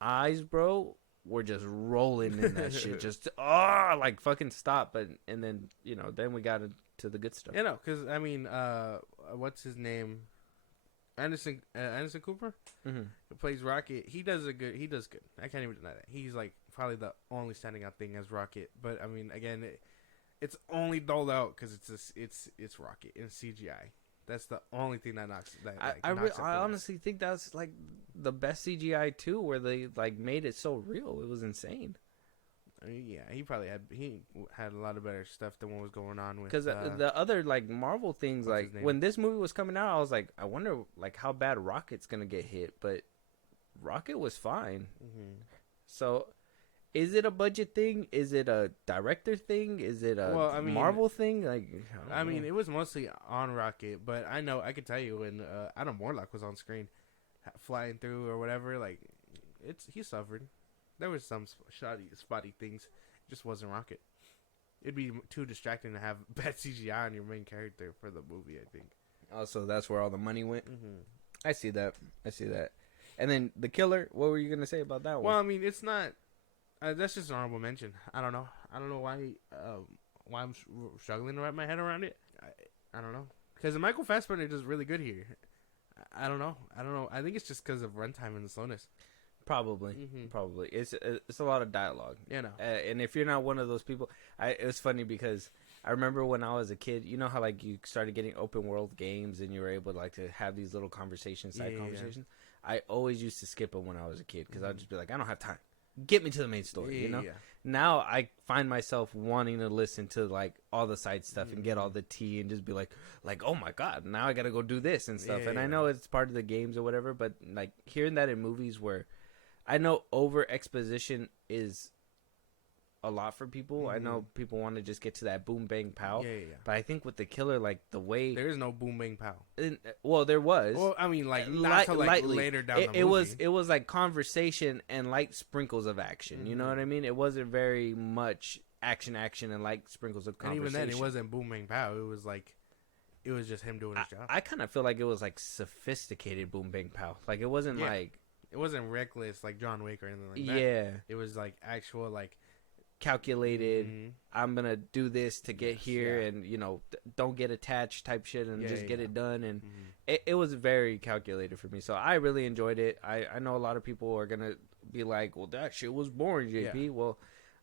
eyes, bro, were just rolling in that shit. Just like fucking stop. And then then we got into the good stuff. Because I mean, what's his name? Anderson Cooper, who plays Rocket. He does good. I can't even deny that. He's like probably the only standing out thing as Rocket. But I mean, again, it's only doled out because it's Rocket in CGI. That's the only thing that knocks. I honestly think that's like the best CGI too, where they like made it so real. It was insane. I mean, yeah, he had a lot of better stuff than what was going on with. Because the other like Marvel things, like when this movie was coming out, I was like, I wonder like how bad Rocket's gonna get hit, but Rocket was fine. So, is it a budget thing? Is it a director thing? Is it a Marvel thing? Like, I mean, it was mostly on Rocket, but I could tell you when Adam Warlock was on screen, flying through or whatever, like he suffered. There was some spotty things. It just wasn't Rocket. It'd be too distracting to have bad CGI on your main character for the movie, I think. Also, that's where all the money went. Mm-hmm. I see that. And then The Killer, what were you going to say about that one? Well, I mean, it's not... that's just an honorable mention. I don't know. I don't know why I'm struggling to wrap my head around it. I don't know. Because Michael Fassbender is really good here. I don't know. I think it's just because of runtime and the slowness. Probably. It's a lot of dialogue. You know. And if you're not one of those people, it was funny because I remember when I was a kid, you know how like you started getting open world games and you were able to like to have these little conversations, conversations. I always used to skip them when I was a kid because I'd just be like, I don't have time. Get me to the main story, you know? Yeah. Now I find myself wanting to listen to like all the side stuff and get all the tea and just be like, oh my God, now I got to go do this and stuff. And I know it's part of the games or whatever, but like hearing that in movies where I know over exposition is a lot for people. I know people want to just get to that boom bang pow. But I think with The Killer, like the way there is no boom bang pow. Well, there was. Well, I mean, like not to, like lightly. Later down the movie. It was like conversation and light sprinkles of action. You know what I mean? It wasn't very much action and light sprinkles of conversation. And even then, it wasn't boom bang pow. It was just him doing his job. I kind of feel like it was like sophisticated boom bang pow. Like it wasn't like it wasn't reckless like John Wick or anything like that. Yeah, it was like actual like. Calculated. I'm gonna do this to get here, and you know, don't get attached type shit, and just get it done. And it was very calculated for me, so I really enjoyed it. I know a lot of people are gonna be like, "Well, that shit was boring, JP." Yeah. Well,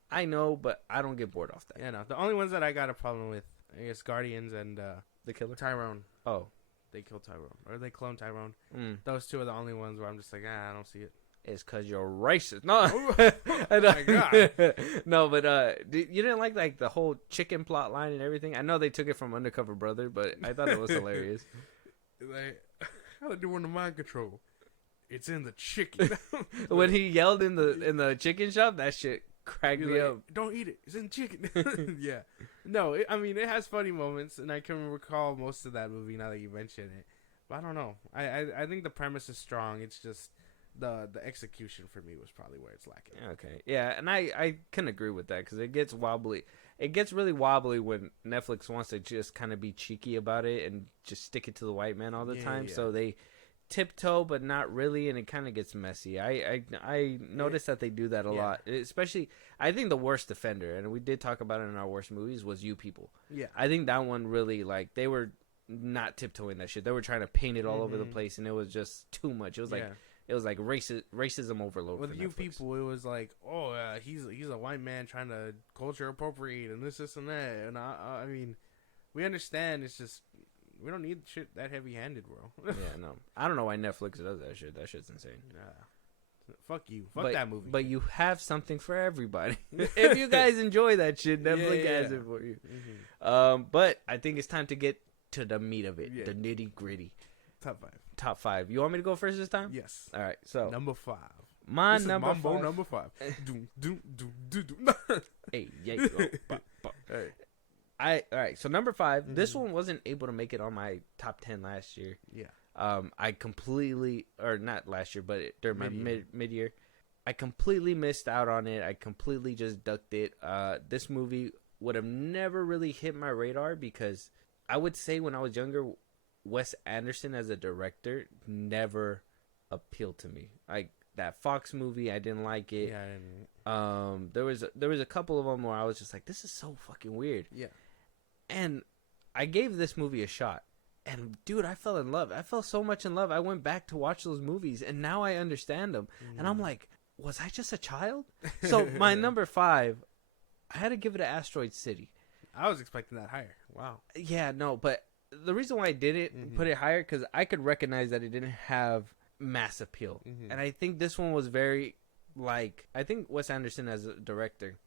I know, but I don't get bored off that. Yeah, no. The only ones that I got a problem with, I guess, Guardians and The Killer, Tyrone. Oh, they killed Tyrone, or they cloned Tyrone. Those two are the only ones where I'm just like, I don't see it. It's because you're racist. No, oh my God. No, but you didn't like the whole chicken plot line and everything. I know they took it from Undercover Brother, but I thought it was hilarious. Like, how they doing the mind control? It's in the chicken. When he yelled in the chicken shop, that shit cracked me up. Don't eat it. It's in chicken. Yeah. No, I mean it has funny moments, and I can recall most of that movie now that you mention it. But I don't know. I think the premise is strong. It's just. The execution for me was probably where it's lacking. Okay. Yeah, and I can agree with that because it gets wobbly. It gets really wobbly when Netflix wants to just kind of be cheeky about it and just stick it to the white man all the time. So they tiptoe, but not really, and it kind of gets messy. I noticed that they do that a lot. Especially, I think the worst offender, and we did talk about it in our worst movies, was You People. Yeah. I think that one really, like, they were not tiptoeing that shit. They were trying to paint it all over the place, and it was just too much. It was like... It was like racism overload. With You People, it was like, he's a white man trying to culture appropriate and this and that. And I mean, we understand. It's just we don't need shit that heavy handed, bro. Yeah, no, I don't know why Netflix does that shit. That shit's insane. Fuck you. Fuck that movie. But you have something for everybody. If you guys enjoy that shit, Netflix has it for you. But I think it's time to get to the meat of it, the nitty gritty. Top five. You want me to go first this time? Yes. All right. So number 5. My this number is Mambo 5. Number 5. Hey, yeah. Hey. All right. So number 5. This one wasn't able to make it on my top 10 last year. Yeah. I completely, or not last year, but during my mid-year, I completely missed out on it. I completely just ducked it. This movie would have never really hit my radar because I would say when I was younger, Wes Anderson as a director never appealed to me. Like that Fox movie, I didn't like it. Yeah, I didn't. There was a couple of them where I was just like, this is so fucking weird. Yeah. And I gave this movie a shot. And dude, I fell in love. I fell so much in love. I went back to watch those movies and now I understand them. And I'm like, was I just a child? So my number 5, I had to give it to Asteroid City. I was expecting that higher. Wow. Yeah, no, but the reason why I didn't put it higher because I could recognize that it didn't have mass appeal, and I think this one was very like I think Wes Anderson as a director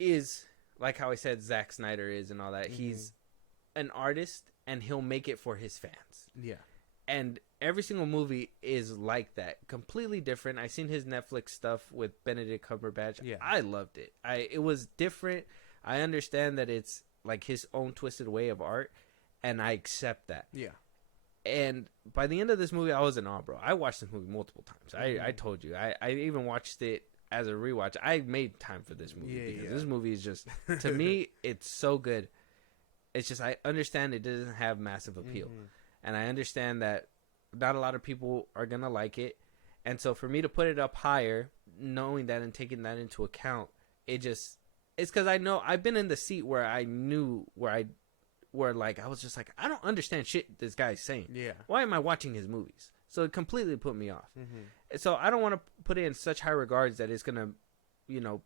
is like how I said Zack Snyder is and all that. He's an artist and he'll make it for his fans. Yeah, and every single movie is like that, completely different. I seen his Netflix stuff with Benedict Cumberbatch. Yeah, I loved it. It was different. I understand that it's like his own twisted way of art. And I accept that. Yeah. And by the end of this movie, I was in awe, bro. I watched this movie multiple times. I told you. I even watched it as a rewatch. I made time for this movie because this movie is just, to me, it's so good. It's just I understand it doesn't have massive appeal. and I understand that not a lot of people are gonna like it, and so for me to put it up higher, knowing that and taking that into account, it's because I know I've been in the seat where I knew where like I was just like, I don't understand shit this guy's saying. Yeah. Why am I watching his movies? So it completely put me off. Mm-hmm. So I don't want to put it in such high regards that it's gonna,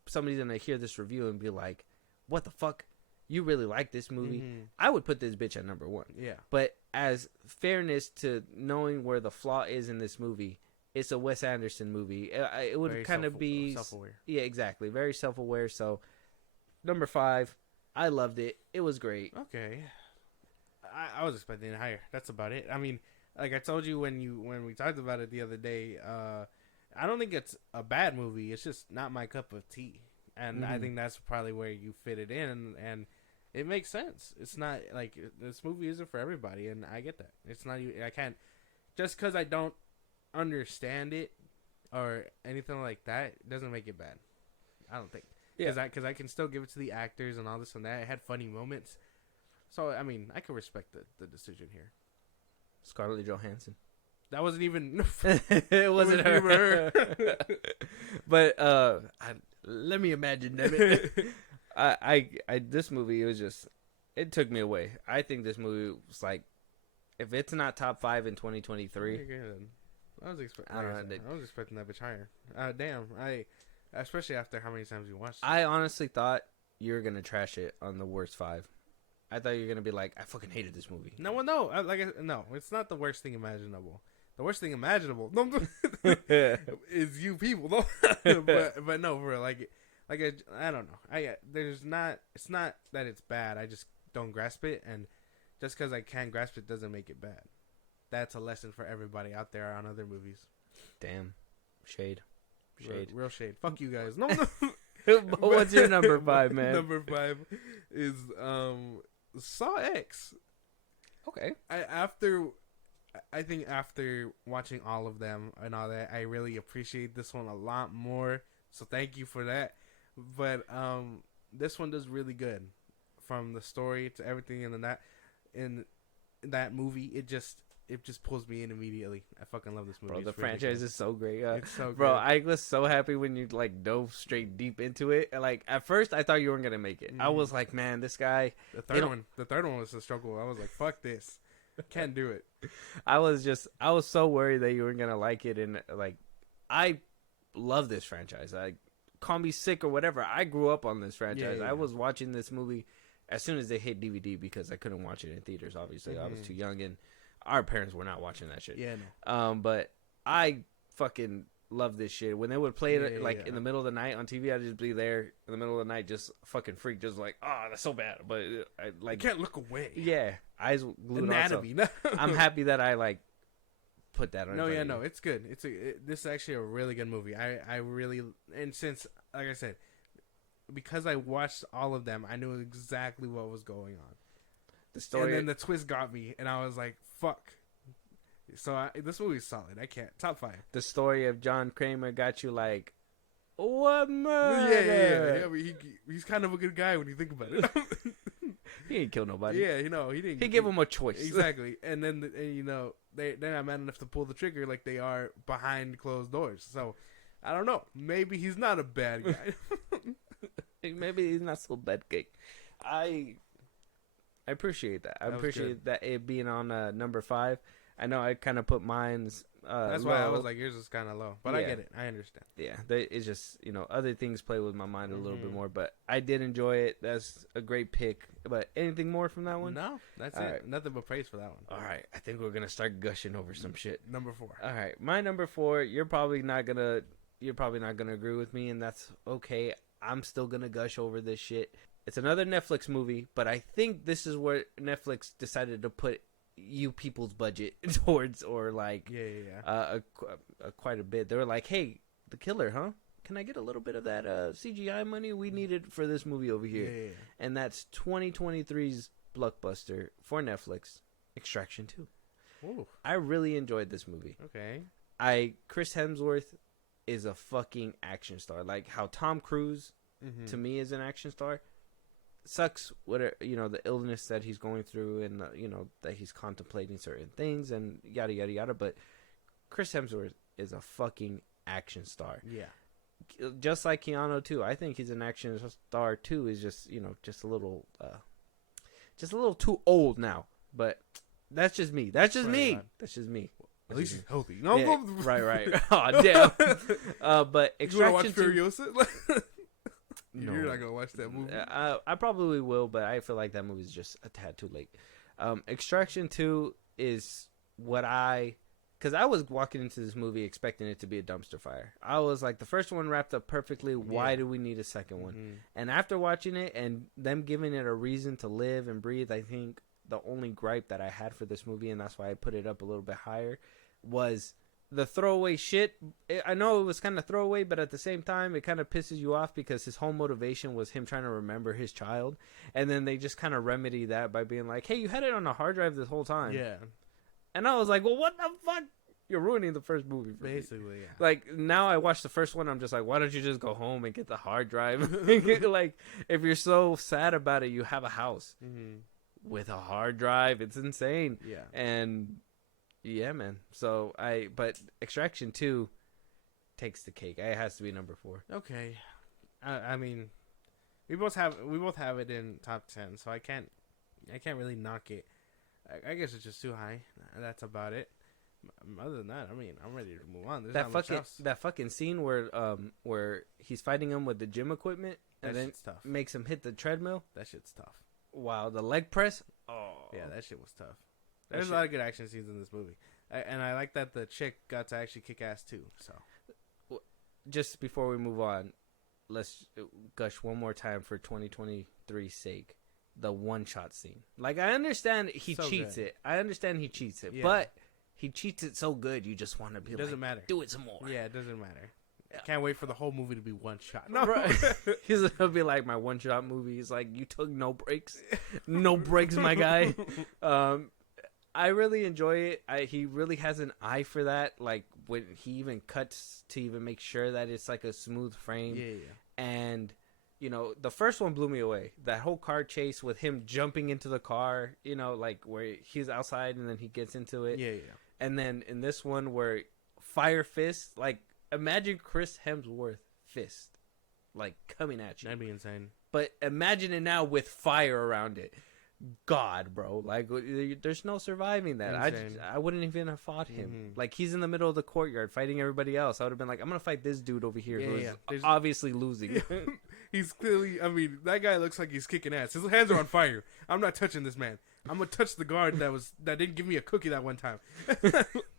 somebody's gonna hear this review and be like, what the fuck? You really like this movie? Mm-hmm. I would put this bitch at number 1. Yeah. But as fairness to knowing where the flaw is in this movie, it's a Wes Anderson movie. It would kind of be self-aware. Yeah, exactly. Very self-aware. So number 5, I loved it. It was great. Okay. I was expecting it higher. That's about it. I mean, like I told you when we talked about it the other day, I don't think it's a bad movie. It's just not my cup of tea. And I think that's probably where you fit it in, and it makes sense. It's not like this movie isn't for everybody, and I get that. It's not. I can't just because I don't understand it or anything like that doesn't make it bad. I don't think. Because I can still give it to the actors and all this and that. It had funny moments, so I mean I can respect the decision here. Scarlett Johansson. That wasn't even. It wasn't her. But let me imagine, damn it. I this movie, it took me away. I think this movie was like, if it's not top 5 in 2023. I was expecting that bitch higher. Damn, especially after how many times you watched it. I honestly thought you were gonna trash it on the worst 5. I thought you were gonna be like, I fucking hated this movie. No, no, it's not the worst thing imaginable. The worst thing imaginable is you people. but no, for real, I don't know. It's not that it's bad. I just don't grasp it, and just because I can't grasp it doesn't make it bad. That's a lesson for everybody out there on other movies. Damn, shade. Real shade. Fuck you guys. No. What's your number 5, man? Number 5 is Saw X. Okay. I think after watching all of them and all that, I really appreciate this one a lot more. So thank you for that. But this one does really good, from the story to everything in that movie. It just pulls me in immediately. I fucking love this movie. Bro, the franchise is so great. It's so good. Bro, I was so happy when you like dove straight deep into it. Like at first, I thought you weren't gonna make it. I was like, man, this guy. The third one was a struggle. I was like, fuck this. Can't do it. I was so worried that you weren't gonna like it, and like, I love this franchise. Like, call me sick or whatever. I grew up on this franchise. Yeah. I was watching this movie as soon as they hit DVD because I couldn't watch it in theaters. Obviously, I was too young, and our parents were not watching that shit. Yeah, no. But I fucking love this shit. When they would play it in the middle of the night on TV, I'd just be there in the middle of the night, just fucking freak, just like, oh, that's so bad. But I like, you can't look away. Yeah, eyes glued Anatomy. on. So I'm happy that I like put that on. No, it's good. This is actually a really good movie. I really, and since, like I said, because I watched all of them, I knew exactly what was going on. The story, and then the twist got me, and I was like, fuck. So this movie's solid. I can't. Top 5. The story of John Kramer got you like, what murder? Yeah. I mean, he's kind of a good guy when you think about it. He ain't kill nobody. Yeah, he didn't. He gave him a choice. Exactly. And then they're not man enough to pull the trigger like they are behind closed doors. So I don't know. Maybe he's not a bad guy. Maybe he's not so bad guy. I appreciate that. I appreciate that it being on number 5. I know I kind of put mine's. That's low. why I was like, yours is kind of low, but I get it. I understand. Yeah, it's just other things play with my mind a little bit more, but I did enjoy it. That's a great pick. But anything more from that one? No, that's it. Right. Nothing but praise for that one. All right, I think we're gonna start gushing over some shit. Number 4. All right, my number 4. You're probably not gonna agree with me, and that's okay. I'm still gonna gush over this shit. It's another Netflix movie, but I think this is where Netflix decided to put you people's budget towards, or like quite a bit. They were like, hey, The Killer, huh? Can I get a little bit of that CGI money we needed for this movie over here? Yeah. And that's 2023's blockbuster for Netflix, Extraction 2. Ooh. I really enjoyed this movie. Okay. Chris Hemsworth is a fucking action star. Like how Tom Cruise to me is an action star. sucks what the illness that he's going through, and that he's contemplating certain things and yada yada yada. But Chris Hemsworth is a fucking action star. Yeah. Just like Keanu too. I think he's an action star too. He's just just a little too old now. But that's just me. That's just me. That's just me. At least he's healthy. No, yeah, right. Oh damn. But Extraction 2. You want to watch Furiosa? No. You're not gonna watch that movie. I probably will, but I feel like that movie is just a tad too late. Extraction 2 is because I was walking into this movie expecting it to be a dumpster fire. I was like, the first one wrapped up perfectly. Why do we need a second one? Mm-hmm. And after watching it and them giving it a reason to live and breathe, I think the only gripe that I had for this movie, and that's why I put it up a little bit higher, was the throwaway shit. I know it was kind of throwaway, but at the same time, it kind of pisses you off because his whole motivation was him trying to remember his child. And then they just kind of remedy that by being like, hey, you had it on a hard drive this whole time. Yeah. And I was like, well, what the fuck? You're ruining the first movie for Basically, me. Yeah. Like, now I watched the first one, I'm just like, why don't you just go home and get the hard drive? Like, if you're so sad about it, you have a house with a hard drive. It's insane. Yeah. And yeah, man. But Extraction 2 takes the cake. It has to be number 4. Okay. I mean, we both have it in top 10, so I can't really knock it. I guess it's just too high. That's about it. Other than that, I mean, I'm ready to move on. There's not much else. That fucking scene where he's fighting him with the gym equipment and then tough. Makes him hit the treadmill. That shit's tough. Wow, the leg press. Oh, yeah, that shit was tough. There's a lot of good action scenes in this movie, and I like that the chick got to actually kick ass too. So, just before we move on, let's gush one more time for 2023's sake. The one-shot scene. Like, I understand he cheats it. Yeah. But he cheats it so good, you just want to be doesn't matter. Do it some more. Yeah, it doesn't matter. I can't wait for the whole movie to be one shot. No. Right. He's going to be like my one-shot movie. He's like, you took no breaks. No breaks, my guy. I really enjoy it. He really has an eye for that. Like, when he even cuts to even make sure that it's like a smooth frame. Yeah. And the first one blew me away. That whole car chase with him jumping into the car, like where he's outside and then he gets into it. Yeah. And then in this one where Fire Fist, like, imagine Chris Hemsworth fist, like, coming at you. That'd be insane. But imagine it now with fire around it. God, bro. Like, there's no surviving that. I wouldn't even have fought him. Mm-hmm. Like, he's in the middle of the courtyard fighting everybody else. I would have been like, I'm going to fight this dude over here who's obviously losing. He's clearly, I mean, that guy looks like he's kicking ass. His hands are on fire. I'm not touching this man. I'm going to touch the guard that didn't give me a cookie that one time.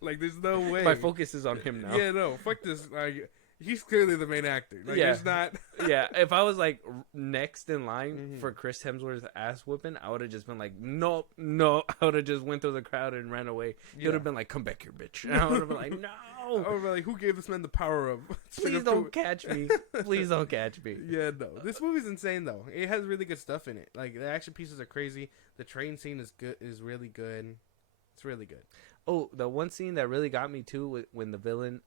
Like, there's no way. My focus is on him now. Yeah, no, fuck this. Like, he's clearly the main actor. Like, there's not. Yeah, if I was like next in line for Chris Hemsworth's ass whooping, I would have just been like, no. I would have just went through the crowd and ran away. He would have been like, come back here, bitch. And I would have been like, no. I would have been like, who gave this man the power of? Please don't catch me. Please don't catch me. Yeah, no. This movie's insane though. It has really good stuff in it. Like, the action pieces are crazy. The train scene is really good. It's really good. Oh, the one scene that really got me too, when the villain,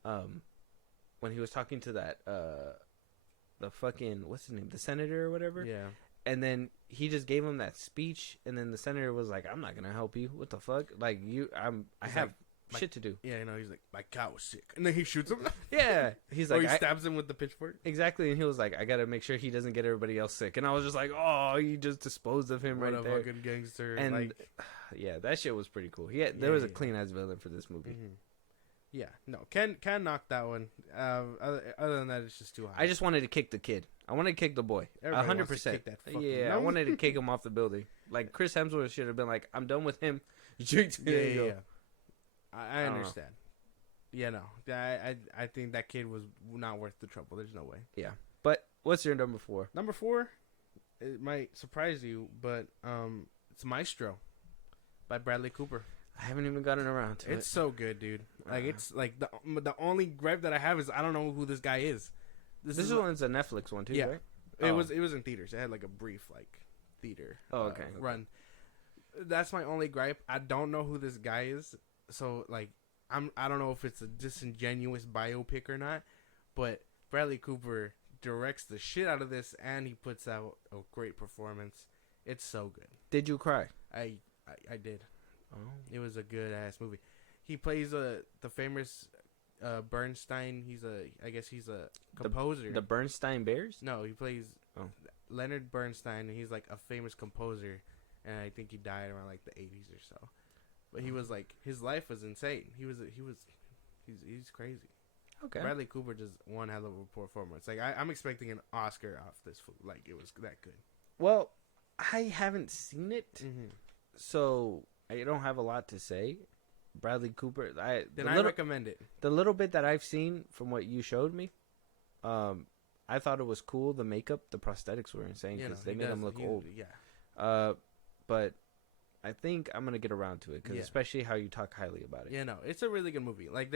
when he was talking to that, the fucking, what's his name, the senator or whatever? Yeah. And then he just gave him that speech, and then the senator was like, I'm not going to help you. What the fuck? Like, I have shit to do. Yeah, he's like, my cow was sick. And then he shoots him. Yeah. He's like, he stabs him with the pitchfork. Exactly. And he was like, I got to make sure he doesn't get everybody else sick. And I was just like, oh, he just disposed of him right there. What a fucking gangster. And, like, yeah, that shit was pretty cool. There was a clean-ass villain for this movie. Mm-hmm. Yeah, no, can knock that one. Other than that, it's just too high. I just wanted to kick the kid. I wanted to kick the boy. 100%. Yeah, I wanted to kick him off the building. Like, Chris Hemsworth should have been like, I'm done with him. Yeah. I understand. Yeah, no, I think that kid was not worth the trouble. There's no way. Yeah, but what's your number 4? Number 4, it might surprise you, but it's Maestro by Bradley Cooper. I haven't even gotten around to it. It's so good, dude. Like, it's like the only gripe that I have is I don't know who this guy is. This one's a Netflix one too, right? It was in theaters. It had like a brief theater run. That's my only gripe. I don't know who this guy is, so like I don't know if it's a disingenuous biopic or not. But Bradley Cooper directs the shit out of this, and he puts out a great performance. It's so good. Did you cry? I did. Oh. It was a good ass movie. He plays the famous Bernstein. I guess he's a composer. The Bernstein Bears? No, he plays Leonard Bernstein, and he's like a famous composer. And I think he died around like the 80s or so. But he was like, his life was insane. He's crazy. Okay. Bradley Cooper just one hell of a performance. Like I'm expecting an Oscar off this food. Like it was that good. Well, I haven't seen it, Mm-hmm. so I don't have a lot to say. Bradley Cooper. I recommend it. The little bit that I've seen from what you showed me, I thought it was cool. The makeup, the prosthetics were insane because they made him look old. Yeah. But I think I'm gonna get around to it because especially how you talk highly about it. Yeah, no, it's a really good movie. Like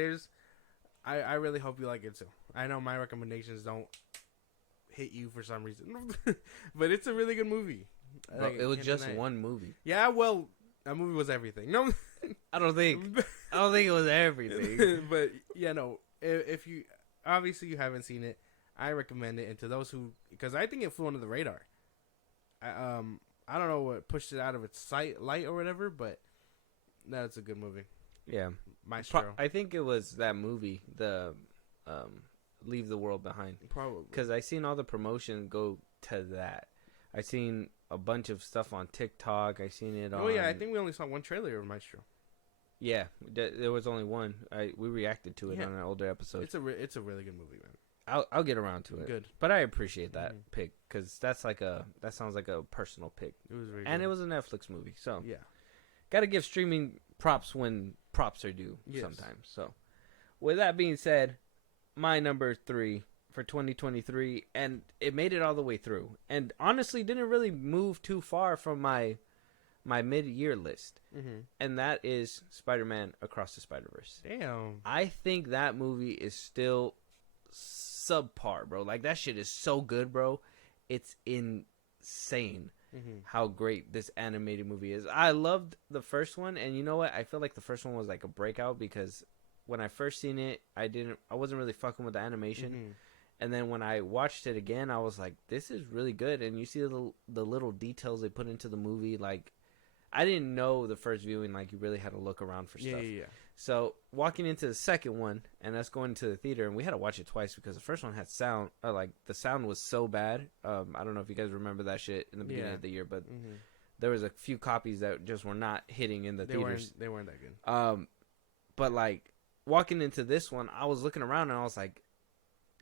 I really hope you like it too. I know my recommendations don't hit you for some reason, but it's a really good movie. Bro, it was just one movie. Yeah, well, that movie was everything. No, I don't think it was everything. But yeah, no. If you obviously you haven't seen it, I recommend it. And to those who, because I think it flew under the radar. I don't know what pushed it out of its light or whatever, but that's a good movie. Yeah, Maestro. I think it was that movie, the Leave the World Behind. Probably because I seen all the promotion go to that. I seen a bunch of stuff on TikTok. I seen it on. Oh yeah, I think we only saw one trailer of Maestro. Yeah, there was only one. We reacted to it on an older episode. It's a really good movie, man. I'll get around to it. Good, but I appreciate that pick because that sounds like a personal pick. It was really and good. It was a Netflix movie, so yeah, got to give streaming props when props are due sometimes. So, with that being said, my number 3 for 2023, and it made it all the way through, and honestly didn't really move too far from my mid-year list, and that is Spider-Man Across the Spider-Verse. Damn, I think that movie is still subpar, bro. Like that shit is so good, bro. It's insane how great this animated movie is. I loved the first one, and you know what? I feel like the first one was like a breakout because when I first seen it, I wasn't really fucking with the animation. And then when I watched it again, I was like, this is really good. And you see the little details they put into the movie. Like, I didn't know the first viewing, like, you really had to look around for stuff. Yeah. So, walking into the second one, and us going to the theater, and we had to watch it twice because the first one had sound, the sound was so bad. I don't know if you guys remember that shit in the beginning of the year, but there was a few copies that just were not hitting in the theaters. They weren't that good. But, like, walking into this one, I was looking around, and I was like,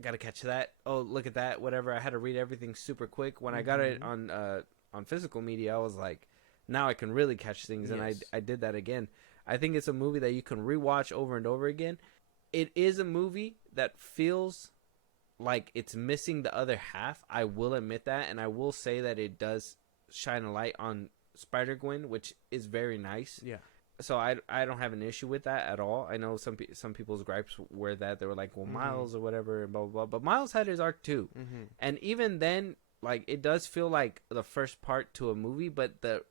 gotta catch that. Oh, look at that. Whatever. I had to read everything super quick. When I got it on physical media, I was like, now I can really catch things, and I did that again. I think it's a movie that you can rewatch over and over again. It is a movie that feels like it's missing the other half. I will admit that, and I will say that it does shine a light on Spider-Gwen, which is very nice. Yeah. So I don't have an issue with that at all. I know some people's gripes were that they were like, well, Miles or whatever, blah, blah, blah. But Miles had his arc too. And even then, like, it does feel like the first part to a movie, but the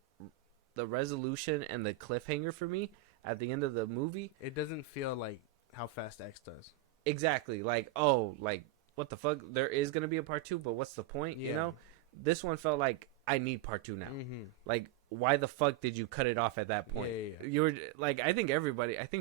resolution and the cliffhanger for me at the end of the movie, it doesn't feel like how Fast X does. Exactly. Like, oh, like, what the fuck? There is going to be a part 2, but what's the point? Yeah. You know? This one felt like, I need part 2 now. Like, why the fuck did you cut it off at that point? Yeah. You were like, I think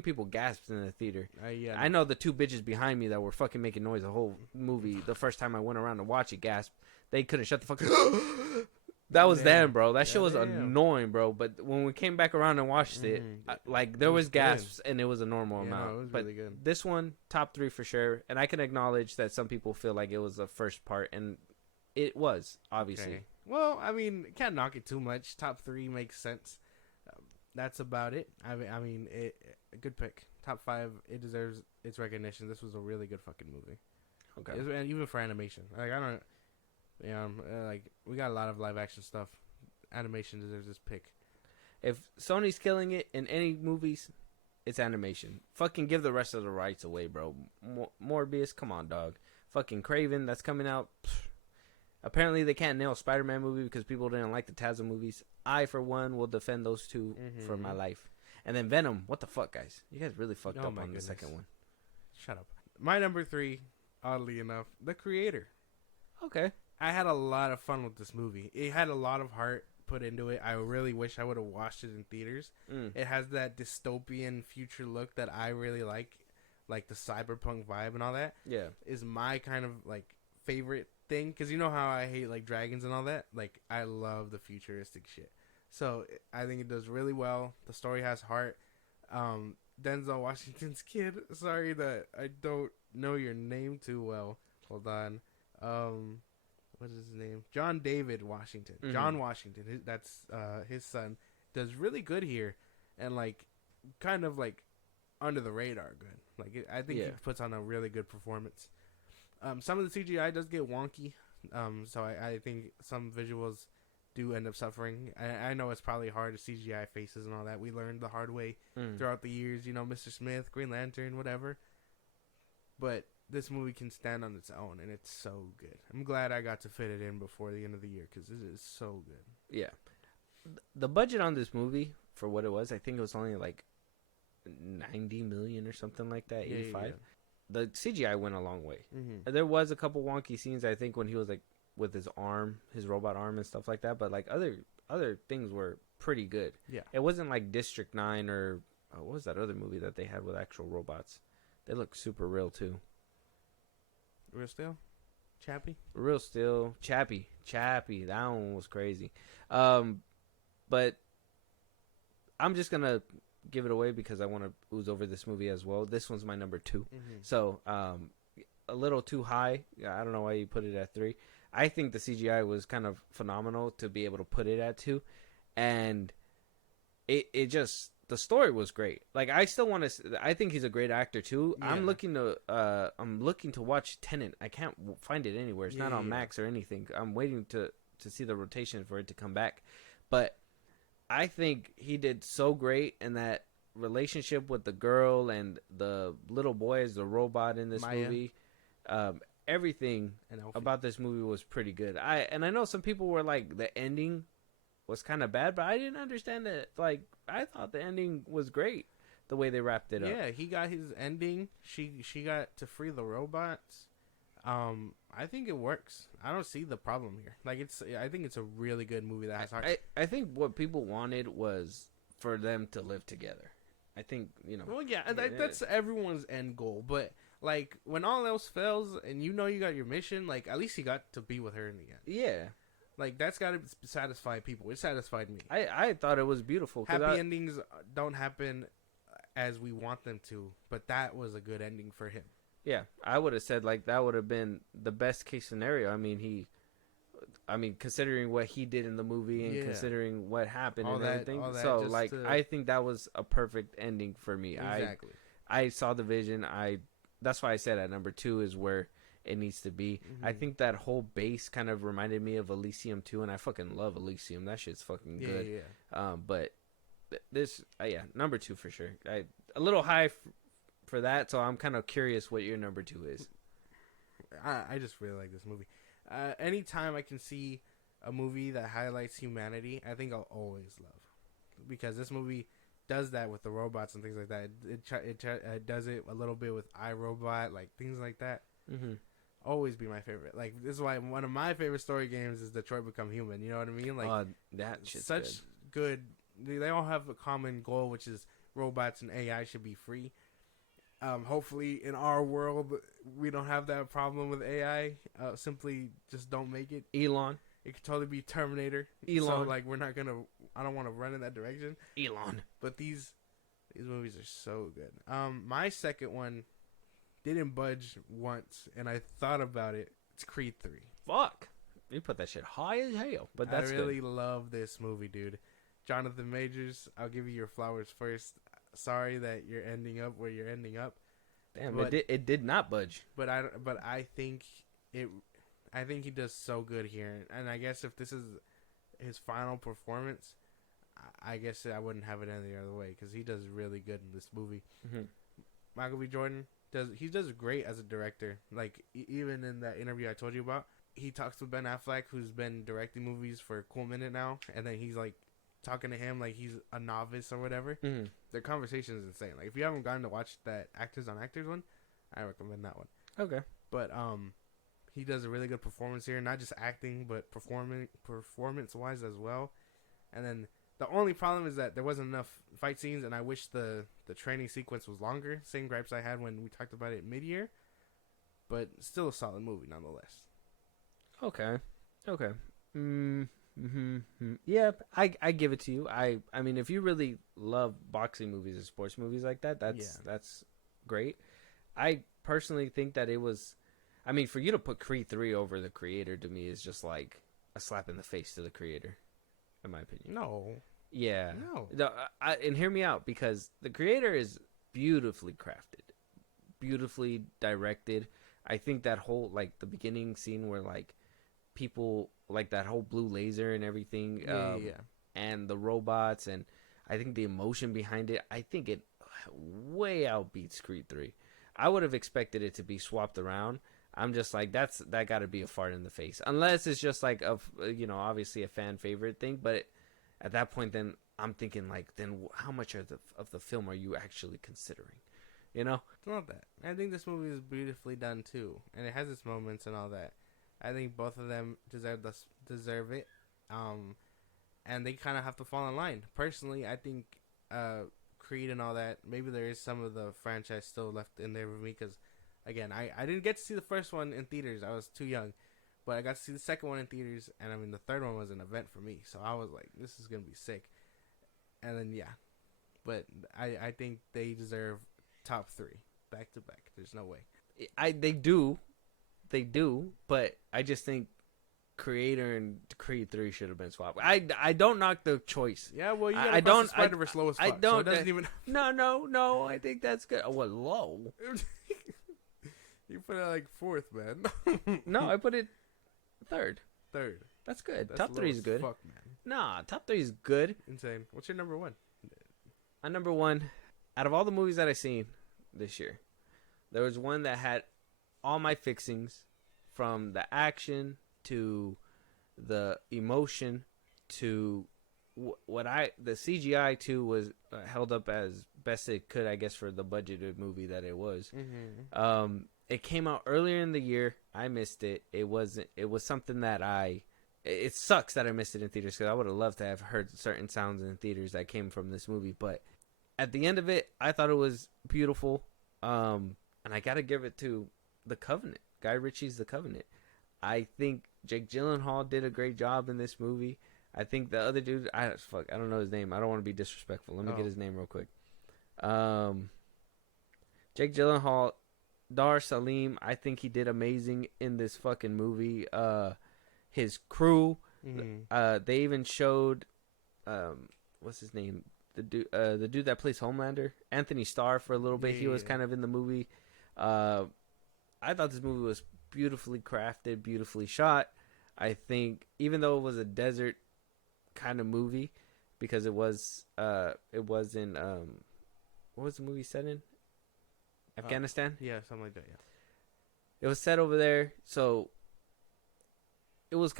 people gasped in the theater. I know the 2 bitches behind me that were fucking making noise the whole movie. The first time I went around to watch it, gasped. They couldn't shut the fuck up. That was them, bro. That shit was annoying, bro. But when we came back around and watched it, like, there was gasps, and it was a normal amount. No, it was but really good. This one, top 3 for sure. And I can acknowledge that some people feel like it was the first part, and it was, obviously. Okay. Well, I mean, can't knock it too much. Top 3 makes sense. That's about it. I mean, a good pick. Top 5, it deserves its recognition. This was a really good fucking movie. Okay. And even for animation. Like, I don't... like, we got a lot of live action stuff. Animation deserves this pick. If Sony's killing it in any movies, it's animation. Fucking give the rest of the rights away, bro. Morbius, come on, dog. Fucking Kraven, that's coming out. Apparently they can't nail a Spider-Man movie because people didn't like the Tazza movies. I, for one, will defend those 2 for my life. And then Venom, what the fuck, guys? You guys really fucked up on the second one. Shut up. My number 3, oddly enough, The Creator. Okay. I had a lot of fun with this movie. It had a lot of heart, put into it. I really wish I would have watched it in theaters. It has that dystopian future look that I really like the cyberpunk vibe and all that. Yeah, is my kind of like favorite thing, because you know how I hate like dragons and all that. Like I love the futuristic shit. So I think it does really well. The story has heart. Denzel Washington's kid. Sorry that I don't know your name too well. Hold on. What is his name? John David Washington. Mm-hmm. John Washington. That's his son. Does really good here, and like kind of like under the radar good. Like I think he puts on a really good performance. Some of the CGI does get wonky. So I think some visuals do end up suffering. I know it's probably hard to CGI faces and all that. We learned the hard way throughout the years. You know, Mr. Smith, Green Lantern, whatever. But this movie can stand on its own, and it's so good. I'm glad I got to fit it in before the end of the year, because it is so good. Yeah. The budget on this movie, for what it was, I think it was only like 90 million or something like that, 85. Yeah. The CGI went a long way. Mm-hmm. There was a couple wonky scenes, I think, when he was like with his arm, his robot arm and stuff like that, but like other things were pretty good. Yeah. It wasn't like District 9 or what was that other movie that they had with actual robots? They look super real too. Real Steel? Chappie? Real Steel. Chappie. That one was crazy. But I'm just going to give it away because I want to ooze over this movie as well. This one's my number 2. Mm-hmm. So, a little too high. I don't know why you put it at 3. I think the CGI was kind of phenomenal to be able to put it at 2. And it just, the story was great. Like, I still want to, I think he's a great actor too. Yeah. I'm looking to watch Tenet. I can't find it anywhere. It's not on Max or anything. I'm waiting to see the rotation for it to come back. But I think he did so great in that relationship with the girl and the little boy as the robot in this movie. Everything about this movie was pretty good. I know some people were like, the ending was kind of bad, but I didn't understand it. Like, I thought the ending was great, the way they wrapped it up. Yeah, he got his ending. She got to free the robots. I think it works. I don't see the problem here. Like, I think it's a really good movie that has heart. I think what people wanted was for them to live together. I think, you know. Well, yeah, that's everyone's end goal. But, like, when all else fails and you know you got your mission, like, at least he got to be with her in the end. Yeah. Like, that's got to satisfy people. It satisfied me. I thought it was beautiful. Happy endings don't happen as we want them to, but that was a good ending for him. Yeah, I would have said, like, that would have been the best case scenario. I mean, considering what he did in the movie and considering what happened and everything. So, like, I think that was a perfect ending for me. Exactly. I saw the vision. That's why I said at number 2 is where it needs to be. Mm-hmm. I think that whole base kind of reminded me of Elysium too, and I fucking love Elysium. That shit's fucking good. Yeah. But this, number 2 for sure. A little high for that, so I'm kind of curious what your number 2 is. I just really like this movie. Anytime I can see a movie that highlights humanity, I think I'll always love, because this movie does that with the robots and things like that. It does it a little bit with iRobot, like things like that. Mm-hmm. Always be my favorite. Like, this is why one of my favorite story games is Detroit Become Human. You know what I mean? Like, that shit's such good. They all have a common goal, which is robots and AI should be free. Hopefully, in our world, we don't have that problem with AI. Simply just don't make it. Elon. It could totally be Terminator. Elon. So, like, we're not gonna. I don't want to run in that direction. Elon. But these movies are so good. My second one didn't budge once, and I thought about it. It's Creed 3. Fuck. You put that shit high as hell. But that's I really love this movie, dude. Jonathan Majors, I'll give you your flowers first. Sorry that you're ending up where you're ending up. Damn, but it did not budge. But I think he does so good here, and I guess if this is his final performance, I guess I wouldn't have it any other way, because he does really good in this movie. Mm-hmm. Michael B. Jordan does great as a director. Like, even in that interview I told you about, he talks with Ben Affleck, who's been directing movies for a cool minute now, and then he's like talking to him like he's a novice or whatever. Mm-hmm. Their conversation is insane. Like, if you haven't gotten to watch that Actors on Actors one, I recommend that one. Okay. But he does a really good performance here, not just acting, but performance wise as well. And then the only problem is that there wasn't enough fight scenes, and I wish the training sequence was longer. Same gripes I had when we talked about it mid-year, but still a solid movie nonetheless. Okay. Yeah, I give it to you. I mean, if you really love boxing movies and sports movies like that, that's great. I personally think that it was. I mean, for you to put Creed 3 over the creator to me is just like a slap in the face to the creator, in my opinion. No. Yeah. No. And hear me out, because the creator is beautifully crafted, beautifully directed. I think that whole, like, the beginning scene where, like, people, like, that whole blue laser and everything, and the robots, and I think the emotion behind it, I think it way outbeats Creed 3. I would have expected it to be swapped around. I'm just like, that got to be a fart in the face, unless it's just like obviously a fan favorite thing. But at that point, then I'm thinking, like, then how much of the film are you actually considering? You know, it's not that. I think this movie is beautifully done too, and it has its moments and all that. I think both of them deserve it, and they kind of have to fall in line. Personally, I think Creed and all that, maybe there is some of the franchise still left in there with me, because again, I didn't get to see the first one in theaters. I was too young. But I got to see the second one in theaters, and I mean, the third one was an event for me. So I was like, this is going to be sick. And then, yeah. But I think they deserve top 3, back to back. There's no way. They do. But I just think Creator and Creed 3 should have been swapped. I don't knock the choice. Yeah, well, you gotta Spider-Verse low as fuck, so it doesn't even... No, I think that's good. Oh, what, low? You put it like 4th, man. No, I put it 3rd. 3rd. That's good. Top 3 is good. Fuck, man. Nah, top 3 is good. Insane. What's your number 1? My number 1, out of all the movies that I've seen this year, there was one that had all my fixings, from the action to the emotion to the CGI too was held up as best it could, I guess, for the budgeted movie that it was. Mm-hmm. It came out earlier in the year. I missed it. It was something that it sucks that I missed it in theaters, because I would have loved to have heard certain sounds in theaters that came from this movie. But at the end of it, I thought it was beautiful. And I got to give it to The Covenant. Guy Ritchie's The Covenant. I think Jake Gyllenhaal did a great job in this movie. I think the other dude, I don't know his name. I don't want to be disrespectful. Let me get his name real quick. Jake Gyllenhaal, Dar Salim, I think he did amazing in this fucking movie. His crew, they even showed, what's his name? The dude that plays Homelander, Anthony Starr, for a little bit. He was kind of in the movie. I thought this movie was beautifully crafted, beautifully shot. I think even though it was a desert kind of movie, because it was in what was the movie set in? Afghanistan? Yeah, something like that, yeah. It was set over there, so it was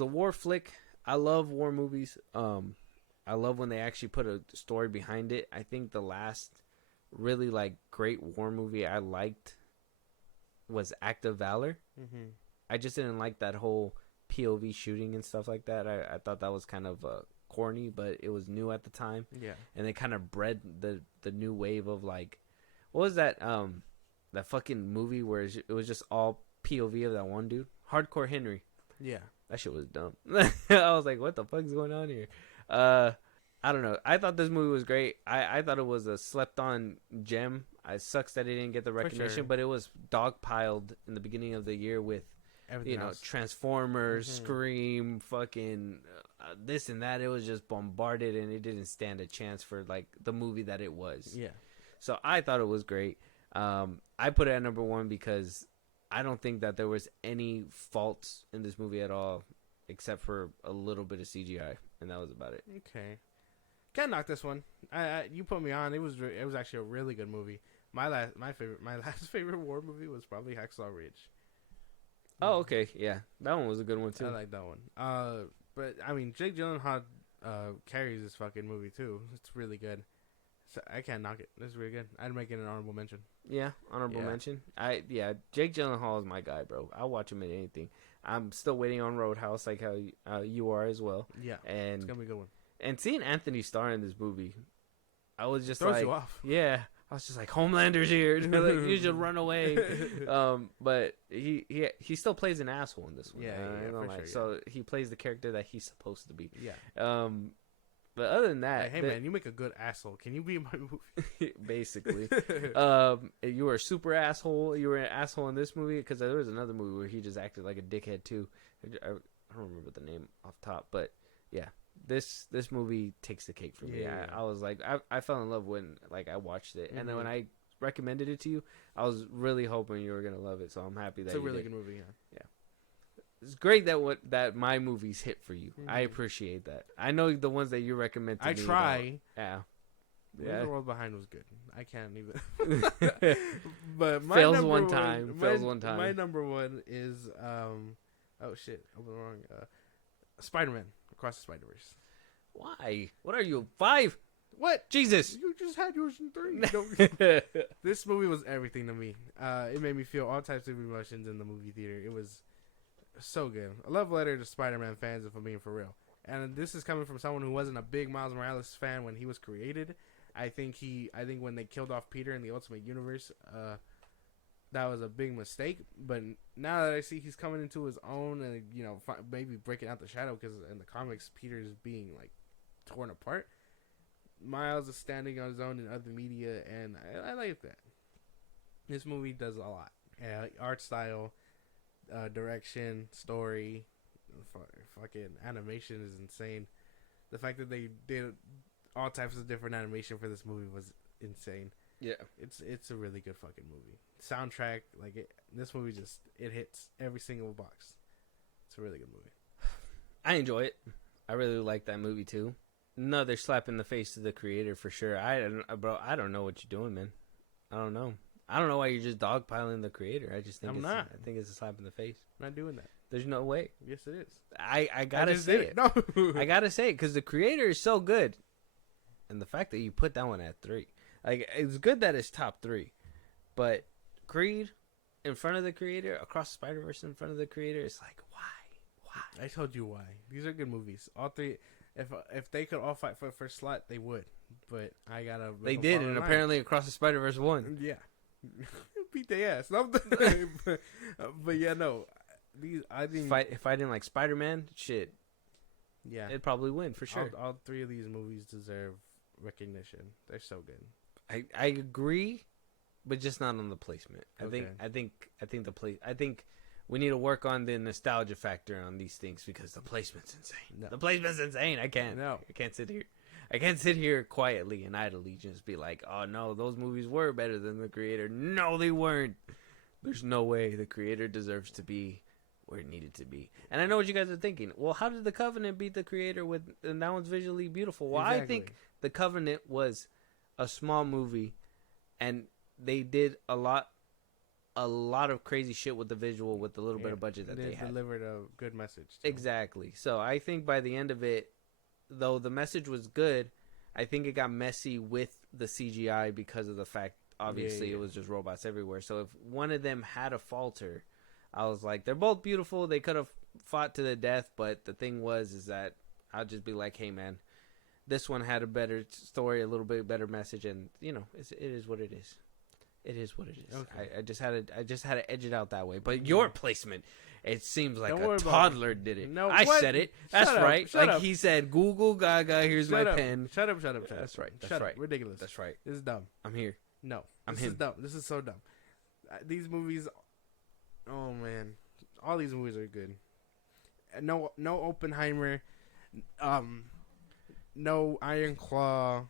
a war flick. I love war movies. I love when they actually put a story behind it. I think the last really great war movie I liked was Act of Valor. Mm-hmm. I just didn't like that whole POV shooting and stuff like that. I thought that was kind of corny, but it was new at the time. Yeah. And they kind of bred the new wave of what was that that fucking movie where it was just all POV of that one dude? Hardcore Henry. Yeah. That shit was dumb. I was like, what the fuck is going on here? I don't know. I thought this movie was great. I thought it was a slept-on gem. It sucks that it didn't get the recognition, but it was dogpiled in the beginning of the year with, everything else. Transformers, Scream, fucking this and that. It was just bombarded, and it didn't stand a chance for the movie that it was. Yeah. So I thought it was great. I put it at number 1 because I don't think that there was any faults in this movie at all, except for a little bit of CGI, and that was about it. Okay. Can't knock this one. You put me on. It was actually a really good movie. My last favorite war movie was probably Hacksaw Ridge. Oh, okay, yeah, that one was a good one too. I like that one. But I mean, Jake Gyllenhaal carries this fucking movie too. It's really good. So I can't knock it. It's really good. I'd make it an honorable mention. Yeah, honorable mention. Jake Gyllenhaal is my guy, bro. I'll watch him in anything. I'm still waiting on Roadhouse, like how you are as well. Yeah, and it's gonna be a good one. And seeing Anthony Starr in this movie, I was just Throws like, you off. yeah, I was just like, Homelander's here. Like, you should run away. But he still plays an asshole in this one. Yeah, for sure, yeah. So he plays the character that he's supposed to be. Yeah. But other than that, Like, hey man, you make a good asshole. Can you be in my movie? basically, you were a super asshole. You were an asshole in this movie because there was another movie where he just acted like a dickhead too. I don't remember the name off top, but yeah, this movie takes the cake for me. Yeah. I was like, I fell in love when like I watched it, and then when Mhm. I recommended it to you, I was really hoping you were gonna love it. So I'm happy that It's a you really did. good movie. Yeah. It's great that my movies hit for you. I Mhm. appreciate that. I know the ones that you recommend to I me. try. Yeah. The World Behind was good. I can't even. But my Fails number one time. Fails one time. My number one is oh shit, I was wrong. Spider-Man Across the Spider-Verse. Why? What are you, 5? What? Jesus. You just had yours in 3. No. This movie was everything to me. It made me feel all types of emotions in the movie theater. It was so good. A love letter to Spider-Man fans, if I'm being for real. And this is coming from someone who wasn't a big Miles Morales fan when he was created. I think when they killed off Peter in the Ultimate Universe, that was a big mistake. But now that I see he's coming into his own and maybe breaking out the shadow, because in the comics Peter is being like torn apart. Miles is standing on his own in other media, and I like that. This movie does a lot. Art style, direction, story, fucking animation is insane. The fact that they did all types of different animation for this movie was insane. Yeah. It's a really good fucking movie. Soundtrack, this movie it hits every single box. It's a really good movie. I enjoy it. I really like that movie too. Another slap in the face to the creator for sure. I don't know what you're doing, man. I don't know why you're just dogpiling the creator. I just think I think it's a slap in the face. I'm not doing that. There's no way. Yes, it is. I gotta say it. No, I gotta say it because the creator is so good, and the fact that you put that one at 3, like it's good that it's top 3, but Creed in front of the creator, Across the Spider-Verse in front of the creator, it's like why? I told you why. These are good movies. All 3. If they could all fight for the first slot, they would. But I gotta. They did, and apparently Across the Spider-Verse won. Yeah, beat their ass. No, but yeah, no. These I think if I didn't like Spider-Man, shit. Yeah, it'd probably win for sure. All 3 of these movies deserve recognition. They're so good. I agree, but just not on the placement. Okay. I think the place. I think we need to work on the nostalgia factor on these things because the placement's insane. No. The placement's insane. I can't sit here. I can't sit here quietly and idly just be like, oh no, those movies were better than the creator. No, they weren't. There's no way the creator deserves to be where it needed to be. And I know what you guys are thinking. Well, how did The Covenant beat the creator and that one's visually beautiful? Well, exactly. I think The Covenant was a small movie and they did a lot of crazy shit with the visual with the little bit of budget that they had. Delivered a good message. Too. Exactly. So I think by the end of it, though the message was good, I think it got messy with the CGI because of the fact, obviously, it was just robots everywhere. So if one of them had a falter, I was like, they're both beautiful. They could have fought to the death, but the thing is that I'll just be like, hey, man, this one had a better story, a little bit better message, and, it is what it is. It is what it is. Okay. I just had to edge it out that way. But your placement, it seems like a toddler did it. No, I said it. That's right. Shut up. He said, Google Gaga, here's my pen. Shut up. That's right. Shut up. Ridiculous. That's right. This is dumb. I'm here. No. I'm him. This is dumb. This is so dumb. These movies, oh man. All these movies are good. No Oppenheimer. No Iron Claw.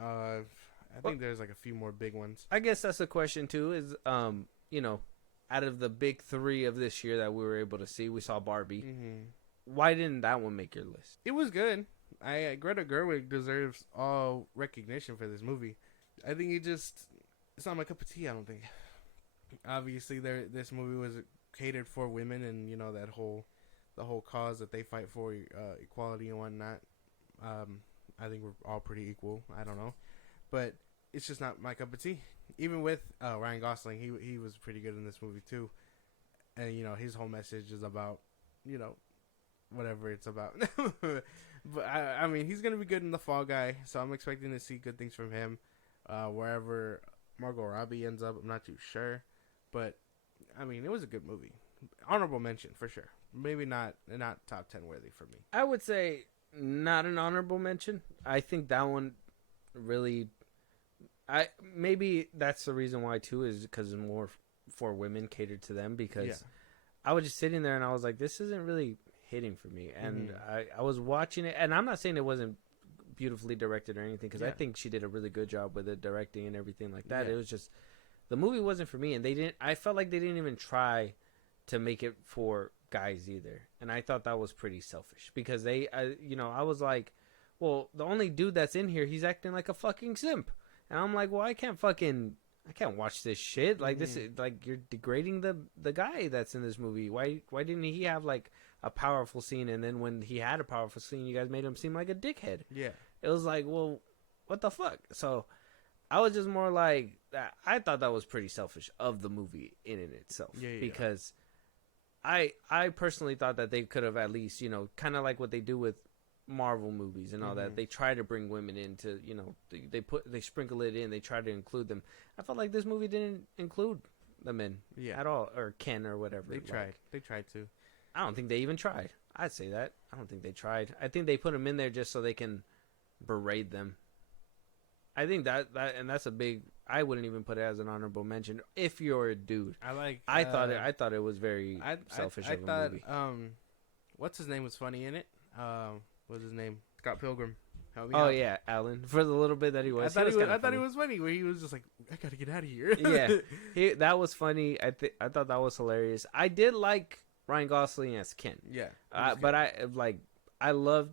I think there's like a few more big ones. I guess that's the question too. Is out of the big 3 of this year that we were able to see, we saw Barbie. Mm-hmm. Why didn't that one make your list? It was good. Greta Gerwig deserves all recognition for this movie. I think it's not my cup of tea. I don't think. Obviously, this movie was catered for women, and the whole cause that they fight for, equality and whatnot. I think we're all pretty equal. I don't know. But it's just not my cup of tea. Even with Ryan Gosling, he was pretty good in this movie too. And his whole message is about whatever it's about. But I mean, he's gonna be good in The Fall Guy, so I'm expecting to see good things from him. Wherever Margot Robbie ends up, I'm not too sure, but I mean, it was a good movie. Honorable mention for sure. Maybe not top 10 worthy for me. I would say not an honorable mention. I think that one really. Maybe that's the reason why too, is because it's more for women, catered to them. Because I was just sitting there and I was like, this isn't really hitting for me. And I was watching it, and I'm not saying it wasn't beautifully directed or anything, because I think she did a really good job with it, directing and everything like that. It was just, the movie wasn't for me, and I felt like they didn't even try to make it for guys either. And I thought that was pretty selfish, because I was like, well, the only dude that's in here, he's acting like a fucking simp. And I'm like, well, I can't watch this shit. Like, this is like, you're degrading the guy that's in this movie. Why didn't he have like a powerful scene, and then when he had a powerful scene, you guys made him seem like a dickhead? Yeah. It was like, well, what the fuck? So I was just more like, I thought that was pretty selfish of the movie in itself. Because I personally thought that they could have at least, kind of like what they do with Marvel movies and all that. They try to bring women into, they sprinkle it in, they try to include them. I felt like this movie didn't include the men at all, or Ken or whatever. They tried to. I don't think they even tried. I'd say that. I don't think they tried. I think they put them in there just so they can berate them. I think that and that's a big. I wouldn't even put it as an honorable mention if you're a dude. I thought it was very selfish of a movie. What's his name was funny in it? What's his name? Scott Pilgrim. Oh yeah, Alan. For the little bit that he was, I thought he was funny. Where he was just like, I gotta get out of here. That was funny. I thought that was hilarious. I did like Ryan Gosling as Ken. Yeah, but I loved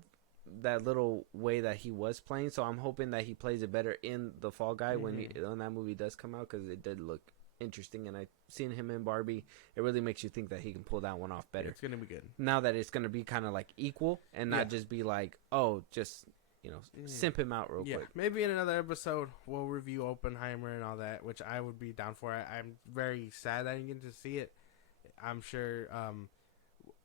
that little way that he was playing. So I'm hoping that he plays it better in The Fall Guy when that movie does come out, because it did look interesting, and I've seen him in Barbie. It really makes you think that he can pull that one off better. It's gonna be good now that it's gonna be kind of like equal and not just be like, oh, just simp him out real quick. Maybe in another episode we'll review Oppenheimer and all that, which I would be down for. I'm very sad I didn't get to see it. I'm sure.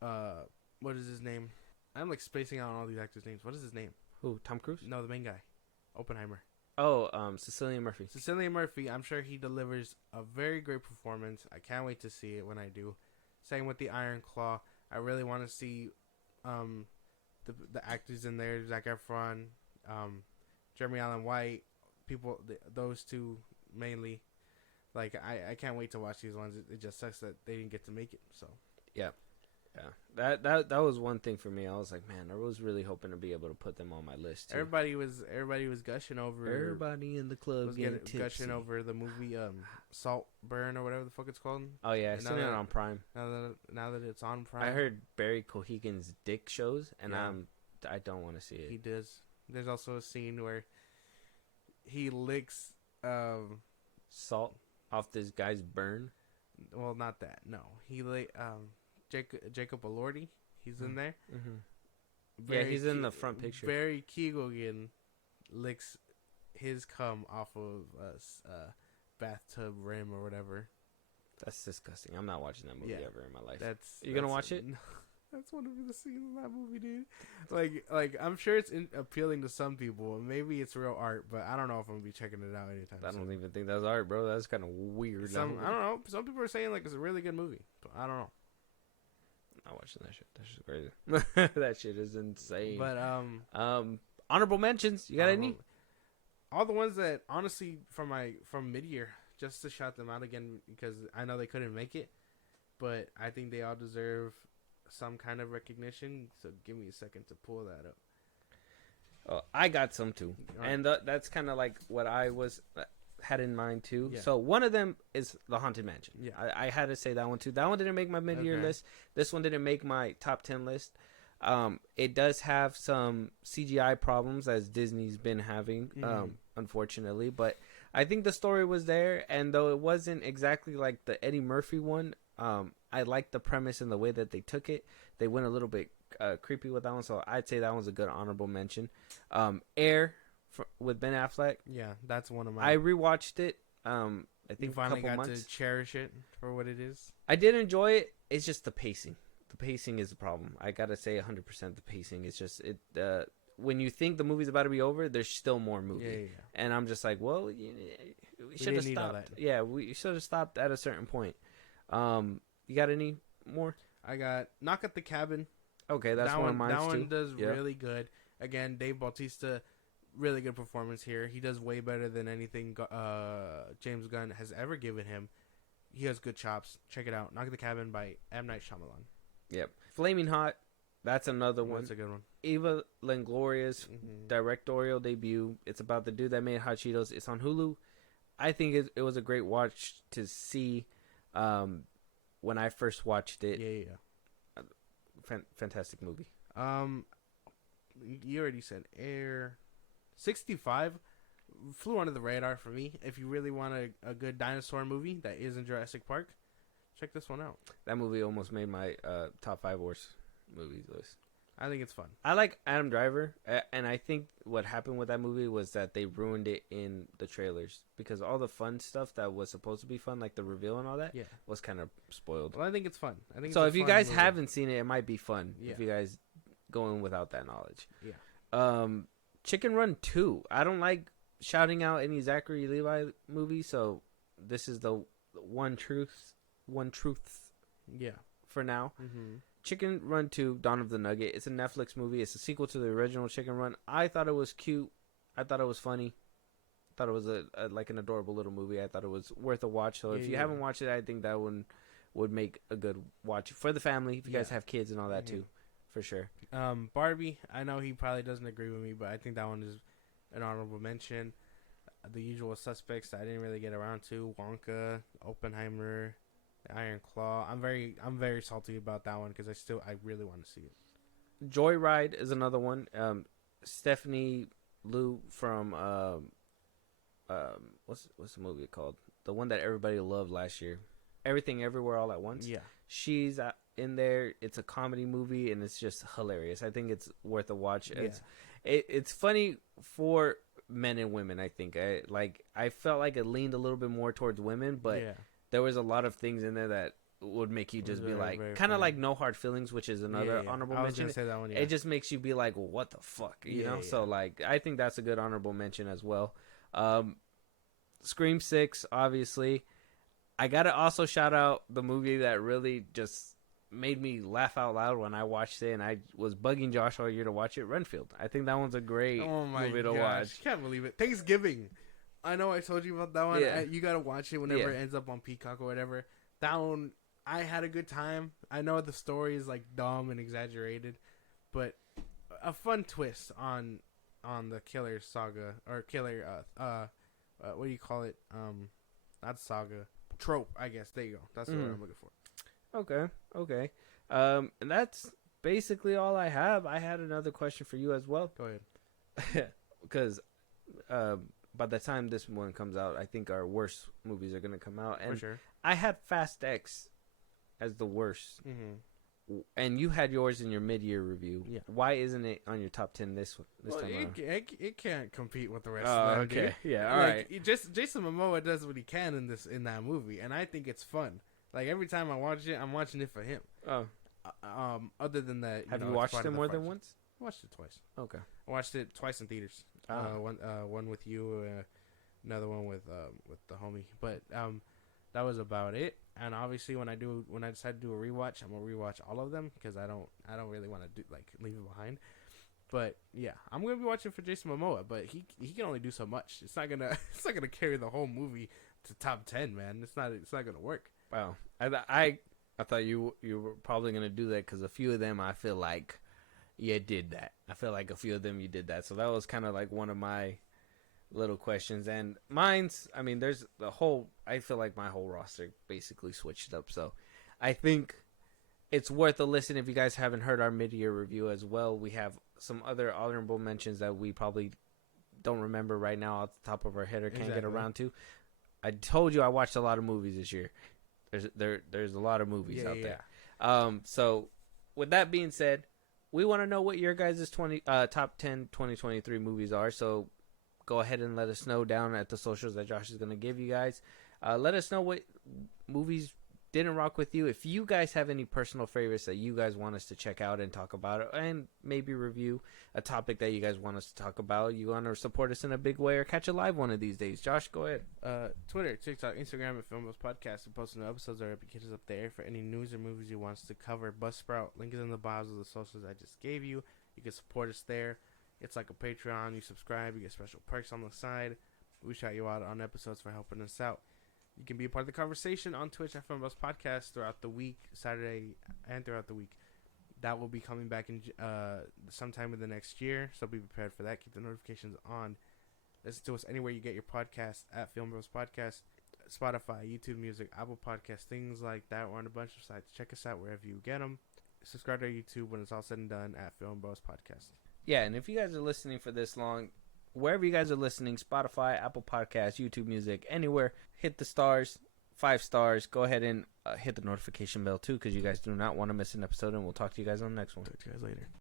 What is his name? I'm like spacing out on all these actors' names. What is his name? Who? Tom Cruise? No, the main guy. Oppenheimer. Oh, Cillian Murphy. Cillian Murphy. I'm sure he delivers a very great performance. I can't wait to see it when I do. Same with the Iron Claw. I really want to see the actors in there. Zac Efron, Jeremy Allen White. Those two mainly. Like, I can't wait to watch these ones. It just sucks that they didn't get to make it. So yeah. That was one thing for me. I was like, man, I was really hoping to be able to put them on my list too. Everybody was gushing over. Everybody in the club was gushing over the movie Saltburn or whatever the fuck it's called. Oh yeah, I've seen it on Prime. Now that it's on Prime, I heard Barry Cohen's dick shows, and I don't want to see it. He does. There's also a scene where he licks salt off this guy's burn. Well, not that. No, he Jacob Elordi, he's in there. He's in the front picture. Barry Keoghan licks his cum off of a bathtub rim or whatever. That's disgusting. I'm not watching that movie ever in my life. You gonna watch it? That's one of the scenes in that movie, dude. Like I'm sure it's appealing to some people. Maybe it's real art, but I don't know if I'm gonna be checking it out anytime soon. I don't even think that's art, bro. That's kind of weird. I don't know. Some people are saying like it's a really good movie, but I don't know. I'm not watching that shit. That's just crazy. That shit is insane. But honorable mentions. You got any? All the ones that honestly from mid-year, just to shout them out again because I know they couldn't make it, but I think they all deserve some kind of recognition. So give me a second to pull that up. Oh, I got some too, and that's kind of like what I had in mind too. So one of them is The Haunted Mansion. I had to say that one too. That one didn't make my mid-year list. This one didn't make my top 10 list. It does have some CGI problems, as Disney's been having, unfortunately, but I think the story was there, and though it wasn't exactly like the Eddie Murphy one, I liked the premise and the way that they took it. They went a little bit creepy with that one, so I'd say that one's a good honorable mention. Air with Ben Affleck. Yeah, that's one of my. I rewatched it. I think you finally a couple got months. to cherish it for what it is. I did enjoy it. It's just the pacing. the pacing is the problem. I gotta say, 100% the pacing is just it. When you think the movie's about to be over, there's still more movie, and I'm just like, well, we should have stopped. Yeah, we should have stopped at a certain point. You got any more? I got Knock at the Cabin. Okay, that's one of mine too. That one does really good. Again, Dave Bautista, really good performance here. He does way better than anything James Gunn has ever given him. He has good chops. Check it out. Knock at the Cabin by M. Night Shyamalan. Yep. Flaming Hot. That's another one. That's a good one. Eva Longoria's directorial debut. It's about the dude that made Hot Cheetos. It's on Hulu. I think it was a great watch to see when I first watched it. Yeah. Fantastic movie. You already said Air. 65 flew under the radar for me. If you really want a good dinosaur movie that isn't Jurassic Park, check this one out. That movie almost made my top 5 worst movies list. I think it's fun. I like Adam Driver, and I think what happened with that movie was that they ruined it in the trailers because all the fun stuff that was supposed to be fun, like the reveal and all that, was kind of spoiled. Well, I think it's fun. So if you guys haven't seen it, it might be fun if you guys go in without that knowledge. Yeah. Chicken Run 2. I don't like shouting out any Zachary Levi movie, so this is the one truth. Yeah. For now. Mm-hmm. Chicken Run 2, Dawn of the Nugget. It's a Netflix movie. It's a sequel to the original Chicken Run. I thought it was cute. I thought it was funny. I thought it was like an adorable little movie. I thought it was worth a watch. So if you haven't watched it, I think that one would make a good watch for the family. If you guys have kids and all that too, for sure. Barbie. I know he probably doesn't agree with me, but I think that one is an honorable mention. The Usual Suspects. I didn't really get around to Wonka, Oppenheimer. Iron Claw. I'm very salty about that one because I really want to see it. Joyride is another one. Stephanie Liu from what's the movie called? The one that everybody loved last year, Everything Everywhere All at Once. Yeah, she's in there. It's a comedy movie and it's just hilarious. I think it's worth a watch. Yeah. It's funny for men and women. I think I felt like it leaned a little bit more towards women, but. Yeah. There was a lot of things in there that would make you just be like, kind of like No Hard Feelings, which is another honorable mention. I was gonna say that one. Yeah. It just makes you be like, well, what the fuck, you know? Yeah. So like, I think that's a good honorable mention as well. Scream 6, obviously. I gotta also shout out the movie that really just made me laugh out loud when I watched it, and I was bugging Josh all year to watch it. Renfield. I think that one's a great movie to watch. I can't believe it. Thanksgiving. I know I told you about that one. Yeah. You gotta watch it whenever it ends up on Peacock or whatever. That one, I had a good time. I know the story is like dumb and exaggerated, but a fun twist on the killer saga or killer what do you call it? Not saga, trope. I guess there you go. That's the word I'm looking for. Okay. And that's basically all I have. I had another question for you as well. Go ahead. Because by the time this one comes out, I think our worst movies are going to come out. And for sure. I had Fast X as the worst. Mm-hmm. And you had yours in your mid-year review. Yeah. Why isn't it on your top 10 this time around? It can't compete with the rest of them. Okay. Dude. Yeah, all right. Jason Momoa does what he can in that movie, and I think it's fun. Like, every time I watch it, I'm watching it for him. Oh. Other than that, have you watched it more than once? I watched it twice. Okay. I watched it twice in theaters. One with you, another one with the homie. But that was about it. And obviously, when I decide to do a rewatch, I'm gonna rewatch all of them because I don't really want to leave it behind. But yeah, I'm gonna be watching for Jason Momoa, but he can only do so much. It's not gonna carry the whole movie to top 10, man. It's not gonna work. Wow, I thought you were probably gonna do that because a few of them I feel like you did that. I feel like a few of them you did that. So that was kind of like one of my little questions. And mine's, I mean, there's I feel like my whole roster basically switched up. So I think it's worth a listen if you guys haven't heard our mid-year review as well. We have some other honorable mentions that we probably don't remember right now off the top of our head or can't get around to. I told you I watched a lot of movies this year. There's a lot of movies out there. So with that being said, we want to know what your guys' top 10 2023 movies are. So go ahead and let us know down at the socials that Josh is going to give you guys. Let us know what movies didn't rock with you, if you guys have any personal favorites that you guys want us to check out and talk about, and maybe review a topic that you guys want us to talk about, you want to support us in a big way or catch a live one of these days, Josh, go ahead. Twitter, TikTok, Instagram, and Film Bros Podcast. We post new episodes or episodes up there. For any news or movies you want us to cover, Buzzsprout, link is in the bios of the socials I just gave you. You can support us there. It's like a Patreon. You subscribe, you get special perks on the side. We shout you out on episodes for helping us out. You can be a part of the conversation on Twitch at Film Bros Podcast throughout the week, Saturday and throughout the week. That will be coming back in sometime in the next year, so be prepared for that. Keep the notifications on. Listen to us anywhere you get your podcasts at Film Bros Podcast, Spotify, YouTube Music, Apple Podcasts, things like that. We're on a bunch of sites. Check us out wherever you get them. Subscribe to our YouTube when it's all said and done at Film Bros Podcast. Yeah, and if you guys are listening for this long, wherever you guys are listening, Spotify, Apple Podcasts, YouTube Music, anywhere, hit the stars, 5 stars. Go ahead and hit the notification bell too, because you guys do not want to miss an episode, and we'll talk to you guys on the next one. Talk to you guys later.